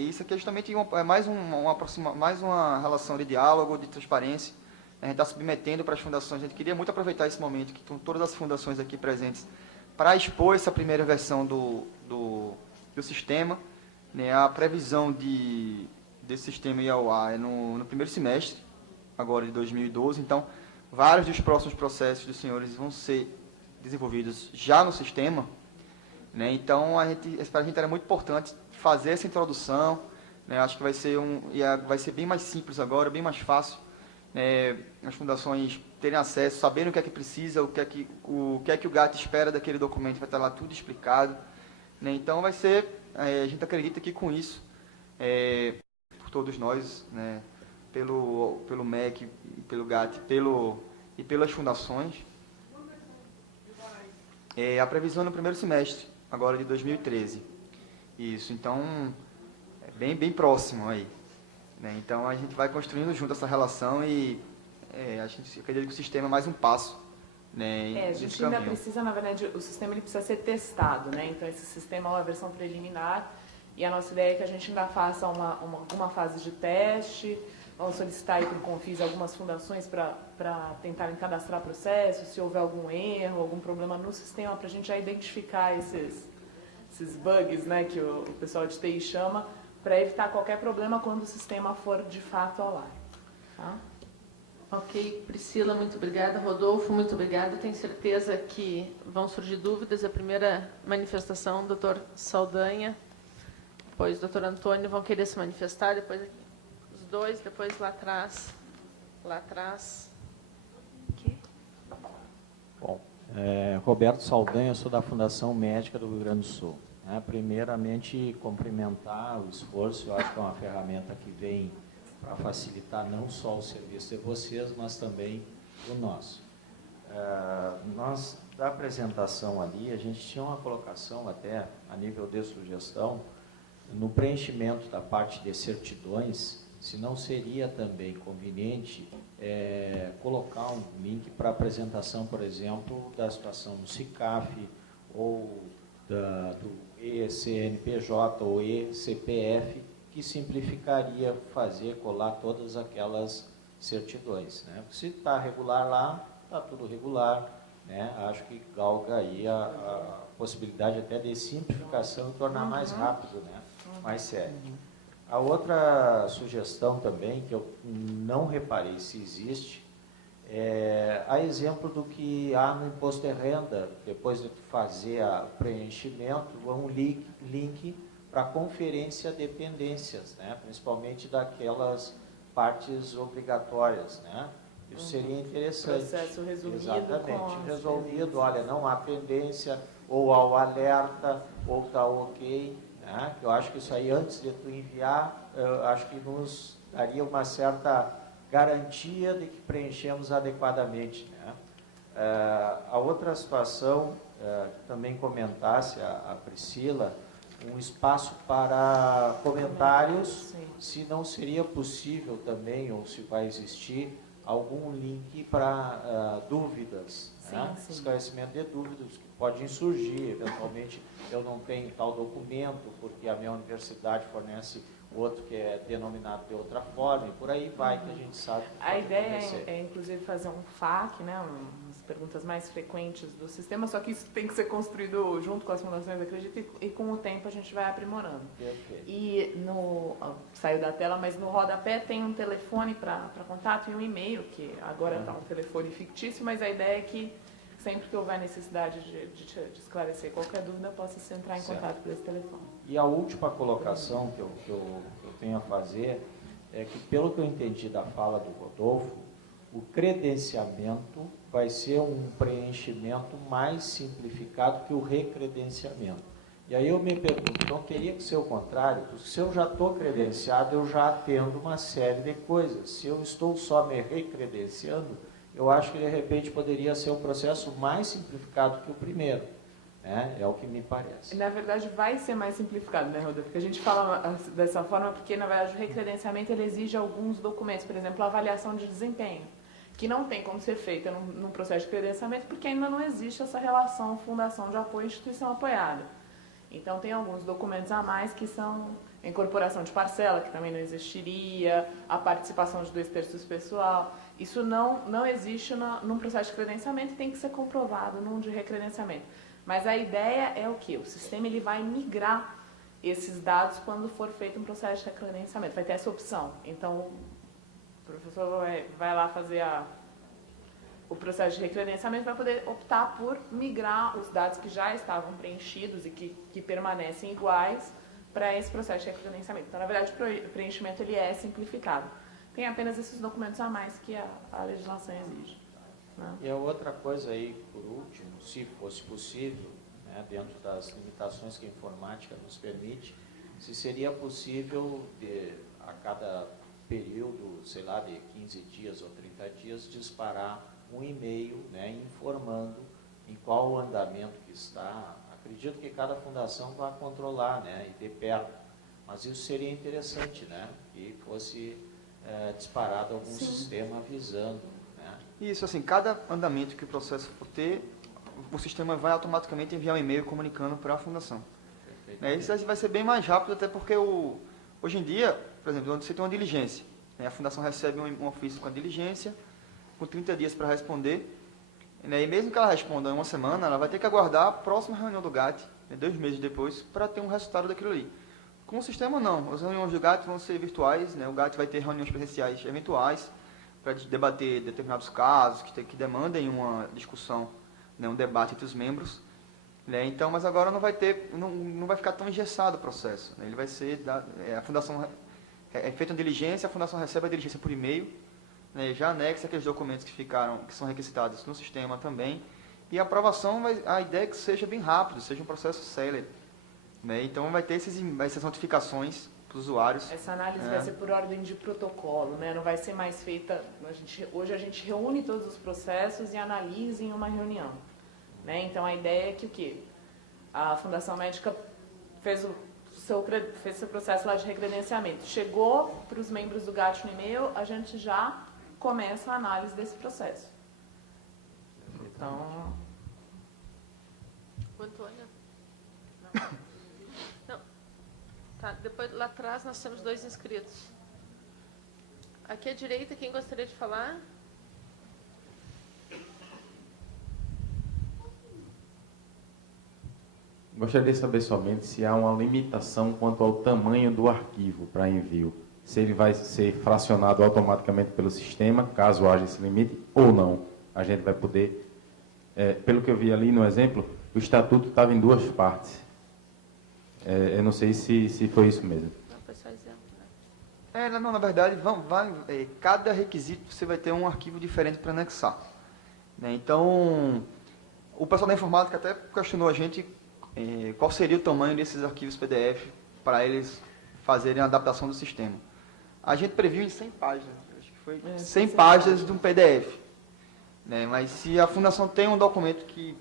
isso aqui é justamente mais uma relação de diálogo, de transparência. A gente está submetendo para as fundações. A gente queria muito aproveitar esse momento que estão todas as fundações aqui presentes para expor essa primeira versão do sistema. A previsão desse sistema ir ao ar é no primeiro semestre, agora de 2012. Então, vários dos próximos processos dos senhores vão ser desenvolvidos já no sistema. Então, para a gente era muito importante fazer essa introdução. Acho que vai ser bem mais simples agora, bem mais fácil. As fundações terem acesso, sabendo o que é que precisa, o que é que o GAT espera daquele documento, vai estar lá tudo explicado. Então, vai ser, a gente acredita que com isso, por todos nós, pelo MEC, pelo GAT e pelas fundações, a previsão no primeiro semestre, agora de 2013. Isso, então, é bem próximo aí. Então, a gente vai construindo junto essa relação e a gente acredita que o sistema é mais um passo. A gente ainda precisa, na verdade, o sistema ele precisa ser testado. Então, esse sistema é uma versão preliminar e a nossa ideia é que a gente ainda faça alguma fase de teste. Vamos solicitar aí para o Confis algumas fundações para tentarem cadastrar processos, se houver algum erro, algum problema no sistema, para a gente já identificar esses bugs, que o pessoal de TI chama, para evitar qualquer problema quando o sistema for de fato ao ar. Tá? Ok, Priscila, muito obrigada. Rodolfo, muito obrigada. Tenho certeza que vão surgir dúvidas. A primeira manifestação, doutor Saldanha, depois o doutor Antônio vão querer se manifestar, depois os dois, depois lá atrás. Aqui. Bom, Roberto Saldanha, eu sou da Fundação Médica do Rio Grande do Sul. Primeiramente, cumprimentar o esforço, eu acho que é uma ferramenta que vem para facilitar não só o serviço de vocês, mas também o nosso. Nós, da apresentação ali, a gente tinha uma colocação até a nível de sugestão, no preenchimento da parte de certidões, se não seria também conveniente colocar um link para apresentação, por exemplo, da situação do CICAF ou do ECNPJ ou ECPF, que simplificaria colar todas aquelas certidões. Se está regular lá, está tudo regular. Acho que galga aí a possibilidade até de simplificação e tornar mais rápido, mais sério. A outra sugestão também, que eu não reparei se existe, a exemplo do que há no imposto de renda, depois de fazer o preenchimento, um link para conferência de pendências, principalmente daquelas partes obrigatórias. Isso seria interessante. Processo resolvido. Exatamente, resolvido, olha, não há pendência, ou ao alerta, ou está ok. Eu acho que isso aí, antes de tu enviar, acho que nos daria uma certa garantia de que preenchemos adequadamente. A outra situação, que também comentasse a Priscila, um espaço para comentários, Sim. se não seria possível também, ou se vai existir, algum link para dúvidas, Sim, né? sim. Esclarecimento de dúvidas que podem surgir, eventualmente eu não tenho tal documento, porque a minha universidade fornece outro que é denominado de outra forma, e por aí vai, que a gente sabe que A pode ideia acontecer. é, inclusive, fazer um FAQ, né, umas perguntas mais frequentes do sistema, só que isso tem que ser construído junto com as fundações, acredito, e com o tempo a gente vai aprimorando. Perfeito. E saiu da tela, mas no rodapé tem um telefone para contato e um e-mail, que agora está um telefone fictício, mas a ideia é que sempre que houver necessidade de esclarecer qualquer dúvida, possa se entrar em Certo. contato por esse telefone. E a última colocação que eu tenho a fazer é que, pelo que eu entendi da fala do Rodolfo, o credenciamento vai ser um preenchimento mais simplificado que o recredenciamento. E aí eu me pergunto, então teria que ser o contrário, porque se eu já estou credenciado, eu já atendo uma série de coisas. Se eu estou só me recredenciando, eu acho que de repente poderia ser um processo mais simplificado que o primeiro. É o que me parece. Na verdade, vai ser mais simplificado, né, Rodolfo? Porque a gente fala dessa forma porque, na verdade, o recredenciamento ele exige alguns documentos, por exemplo, a avaliação de desempenho, que não tem como ser feita num processo de credenciamento porque ainda não existe essa relação fundação de apoio e instituição apoiada. Então, tem alguns documentos a mais que são a incorporação de parcela, que também não existiria, a participação de 2/3 pessoal. Isso não existe num processo de credenciamento e tem que ser comprovado num de recredenciamento. Mas a ideia é o quê? O sistema ele vai migrar esses dados quando for feito um processo de recredenciamento. Vai ter essa opção. Então, o professor vai lá fazer o processo de recredenciamento, vai poder optar por migrar os dados que já estavam preenchidos e que permanecem iguais para esse processo de recredenciamento. Então, na verdade, o preenchimento ele é simplificado. Tem apenas esses documentos a mais que a legislação exige. E a outra coisa aí, por último, se fosse possível, né, dentro das limitações que a informática nos permite, se seria possível, a cada período, sei lá, de 15 dias ou 30 dias, disparar um e-mail, né, informando em qual o andamento que está. Acredito que cada fundação vai controlar, né, e de perto, mas isso seria interessante, né, que fosse disparado algum sistema avisando. Isso, assim, cada andamento que o processo for ter, o sistema vai automaticamente enviar um e-mail comunicando para a fundação. Isso vai ser bem mais rápido, até porque hoje em dia, por exemplo, onde você tem uma diligência, a fundação recebe um ofício com a diligência, com 30 dias para responder, e mesmo que ela responda em uma semana, ela vai ter que aguardar a próxima reunião do GAT, 2 meses depois, para ter um resultado daquilo ali. Com o sistema, não. As reuniões do GAT vão ser virtuais, o GAT vai ter reuniões presenciais eventuais, para debater determinados casos que demandem uma discussão, um debate entre os membros. Então, mas agora não vai ficar tão engessado o processo. Ele vai ser, a fundação é feita uma diligência, a fundação recebe a diligência por e-mail, já anexa aqueles documentos que são requisitados no sistema também, e a aprovação, a ideia é que seja bem rápido, seja um processo célere. Então vai ter essas notificações para os usuários. Essa análise vai ser por ordem de protocolo, não vai ser mais feita. Hoje a gente reúne todos os processos e analisa em uma reunião. Então a ideia é que o quê? A Fundação Médica fez o seu processo lá de recredenciamento. Chegou para os membros do GAT no e-mail, a gente já começa a análise desse processo. Então. O Antônio? Não. Tá, depois lá atrás nós temos 2 inscritos. Aqui à direita, quem gostaria de falar? Gostaria de saber somente se há uma limitação quanto ao tamanho do arquivo para envio. Se ele vai ser fracionado automaticamente pelo sistema, caso haja esse limite, ou não. A gente vai poder... pelo que eu vi ali no exemplo, o estatuto estava em 2 partes. Eu não sei se foi isso mesmo. Não, foi só exemplo, né? Não, na verdade, cada requisito você vai ter um arquivo diferente para anexar. Então, o pessoal da informática até questionou a gente qual seria o tamanho desses arquivos PDF para eles fazerem a adaptação do sistema. A gente previu em 100 páginas, acho que foi 100 páginas de um PDF. Mas se a fundação tem um documento que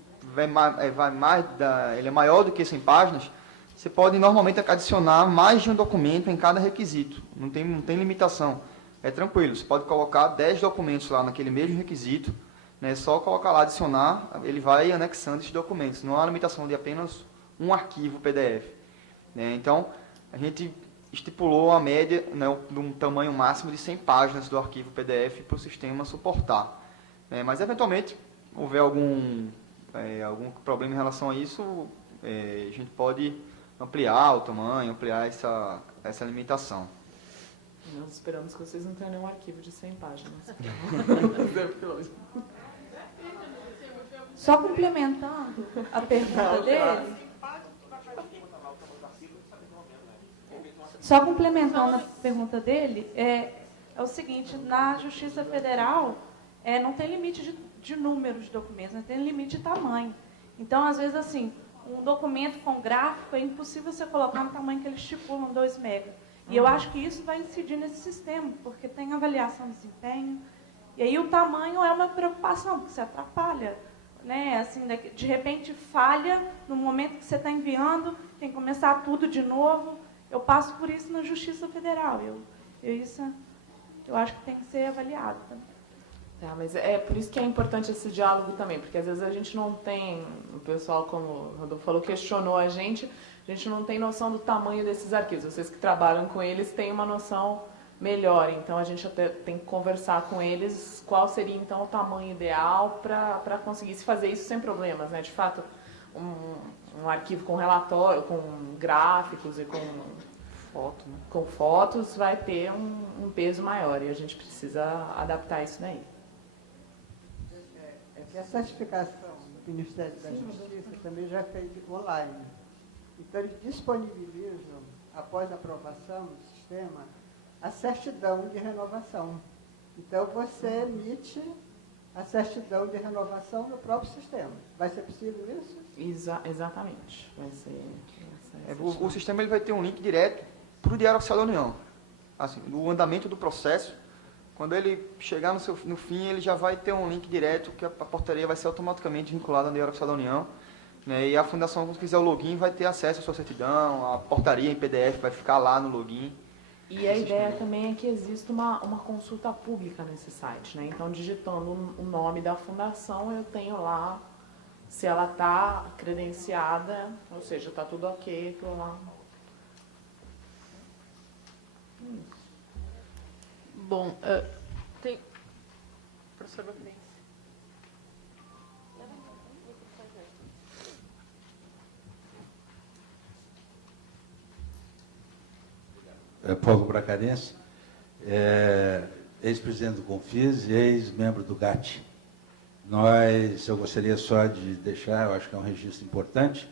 ele é maior do que 100 páginas, você pode normalmente adicionar mais de um documento em cada requisito, não tem limitação. É tranquilo, você pode colocar 10 documentos lá naquele mesmo requisito, né, só colocar lá, adicionar, ele vai anexando esses documentos, não há limitação de apenas um arquivo PDF. Né, então, a gente estipulou a média, né, de um tamanho máximo de 100 páginas do arquivo PDF para o sistema suportar. Mas, eventualmente, houver algum problema em relação a isso, a gente pode ampliar o tamanho, ampliar essa limitação. Nós esperamos que vocês não tenham nenhum arquivo de 100 páginas. Só complementando a pergunta dele. Só complementando a pergunta dele, é o seguinte, na Justiça Federal não tem limite de número de documentos, não tem limite de tamanho. Então, às vezes, assim, um documento com gráfico é impossível você colocar no tamanho que eles estipulam, 2 MB. E eu acho que isso vai incidir nesse sistema, porque tem avaliação de desempenho, e aí o tamanho é uma preocupação, porque você atrapalha. Né? Assim, de repente falha no momento que você está enviando, tem que começar tudo de novo. Eu passo por isso na Justiça Federal. Eu acho que tem que ser avaliado também. Mas é por isso que é importante esse diálogo também, porque às vezes a gente não tem, o pessoal, como o Rodolfo falou, questionou a gente não tem noção do tamanho desses arquivos. Vocês que trabalham com eles têm uma noção melhor, então a gente até tem que conversar com eles qual seria então o tamanho ideal para conseguir se fazer isso sem problemas, né? De fato, um arquivo com relatório, com gráficos e com fotos vai ter um peso maior e a gente precisa adaptar isso daí. A certificação do Ministério da Justiça também já é feita online. Então, eles disponibilizam, após a aprovação do sistema, a certidão de renovação. Então, você emite a certidão de renovação no próprio sistema. Vai ser possível isso? Exatamente. Vai ser o sistema ele vai ter um link direto para o Diário Oficial da União. Assim, no andamento do processo, quando ele chegar no fim, ele já vai ter um link direto, que a portaria vai ser automaticamente vinculada ao Diário Oficial da União. Né, e a fundação, quando fizer o login, vai ter acesso à sua certidão, a portaria em PDF vai ficar lá no login. E a ideia também é que exista uma consulta pública nesse site. Né? Então, digitando o nome da fundação, eu tenho lá se ela está credenciada, ou seja, está tudo ok, estou lá. Bom, tem... Professor Bacrense. Paulo Bracarense, ex-presidente do Confis e ex-membro do GAT. Eu gostaria só de deixar, eu acho que é um registro importante,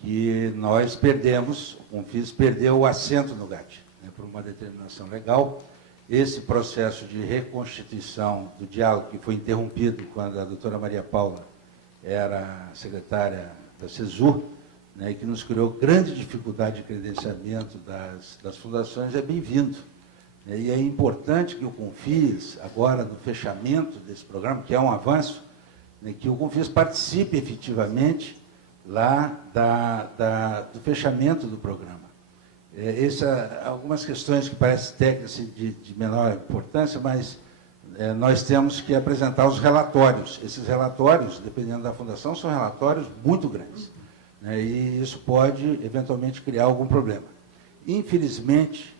que nós perdemos, o Confis perdeu o assento no GAT, né, por uma determinação legal. Esse processo de reconstituição do diálogo, que foi interrompido quando a doutora Maria Paula era secretária da CESUR, né, que nos criou grande dificuldade de credenciamento das fundações, é bem-vindo. E é importante que o Confis, agora no fechamento desse programa, que é um avanço, né, que o Confis participe efetivamente lá do fechamento do programa. Algumas questões que parecem técnicas de menor importância, mas nós temos que apresentar os relatórios. Esses relatórios, dependendo da fundação, são relatórios muito grandes. E isso pode, eventualmente, criar algum problema. Infelizmente,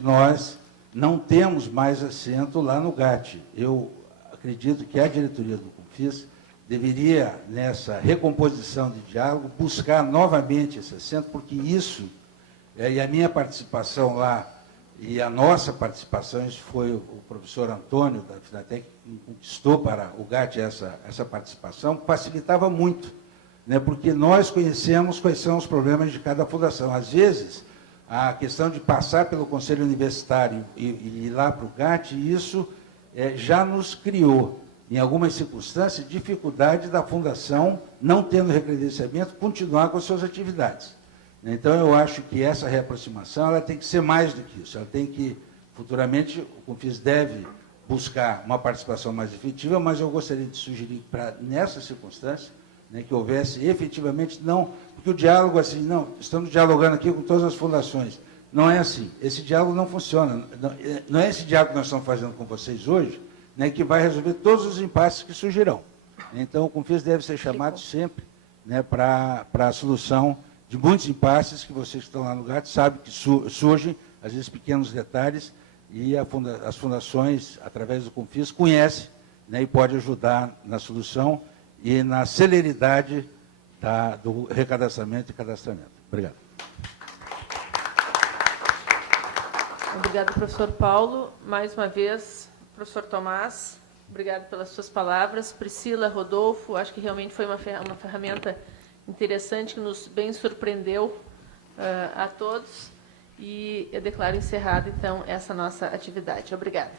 nós não temos mais assento lá no GAT. Eu acredito que a diretoria do Confis deveria, nessa recomposição de diálogo, buscar novamente esse assento, porque isso, e a minha participação lá, e a nossa participação, isso foi o professor Antônio, da Finatec, que conquistou para o GAT essa participação, facilitava muito, né, porque nós conhecemos quais são os problemas de cada fundação. Às vezes, a questão de passar pelo Conselho Universitário e ir lá para o GAT, isso já nos criou, em algumas circunstâncias, dificuldade da fundação, não tendo recredenciamento, continuar com as suas atividades. Então, eu acho que essa reaproximação ela tem que ser mais do que isso. Ela tem que, futuramente, o Confis deve buscar uma participação mais efetiva, mas eu gostaria de sugerir, nessa circunstância, né, que houvesse efetivamente, não, porque o diálogo assim, não, estamos dialogando aqui com todas as fundações. Não é assim, esse diálogo não funciona. Não é esse diálogo que nós estamos fazendo com vocês hoje, né, que vai resolver todos os impasses que surgirão. Então, o Confis deve ser chamado sempre, né, para a solução de muitos impasses que vocês que estão lá no GAT sabem que surgem, às vezes pequenos detalhes, e as fundações, através do Confis, conhecem, né, e pode ajudar na solução e na celeridade do recadastramento e cadastramento. Obrigado. Obrigado, professor Paulo. Mais uma vez, professor Tomás, obrigado pelas suas palavras. Priscila, Rodolfo, acho que realmente foi uma ferramenta interessante que nos bem surpreendeu a todos. E eu declaro encerrada, então, essa nossa atividade. Obrigada.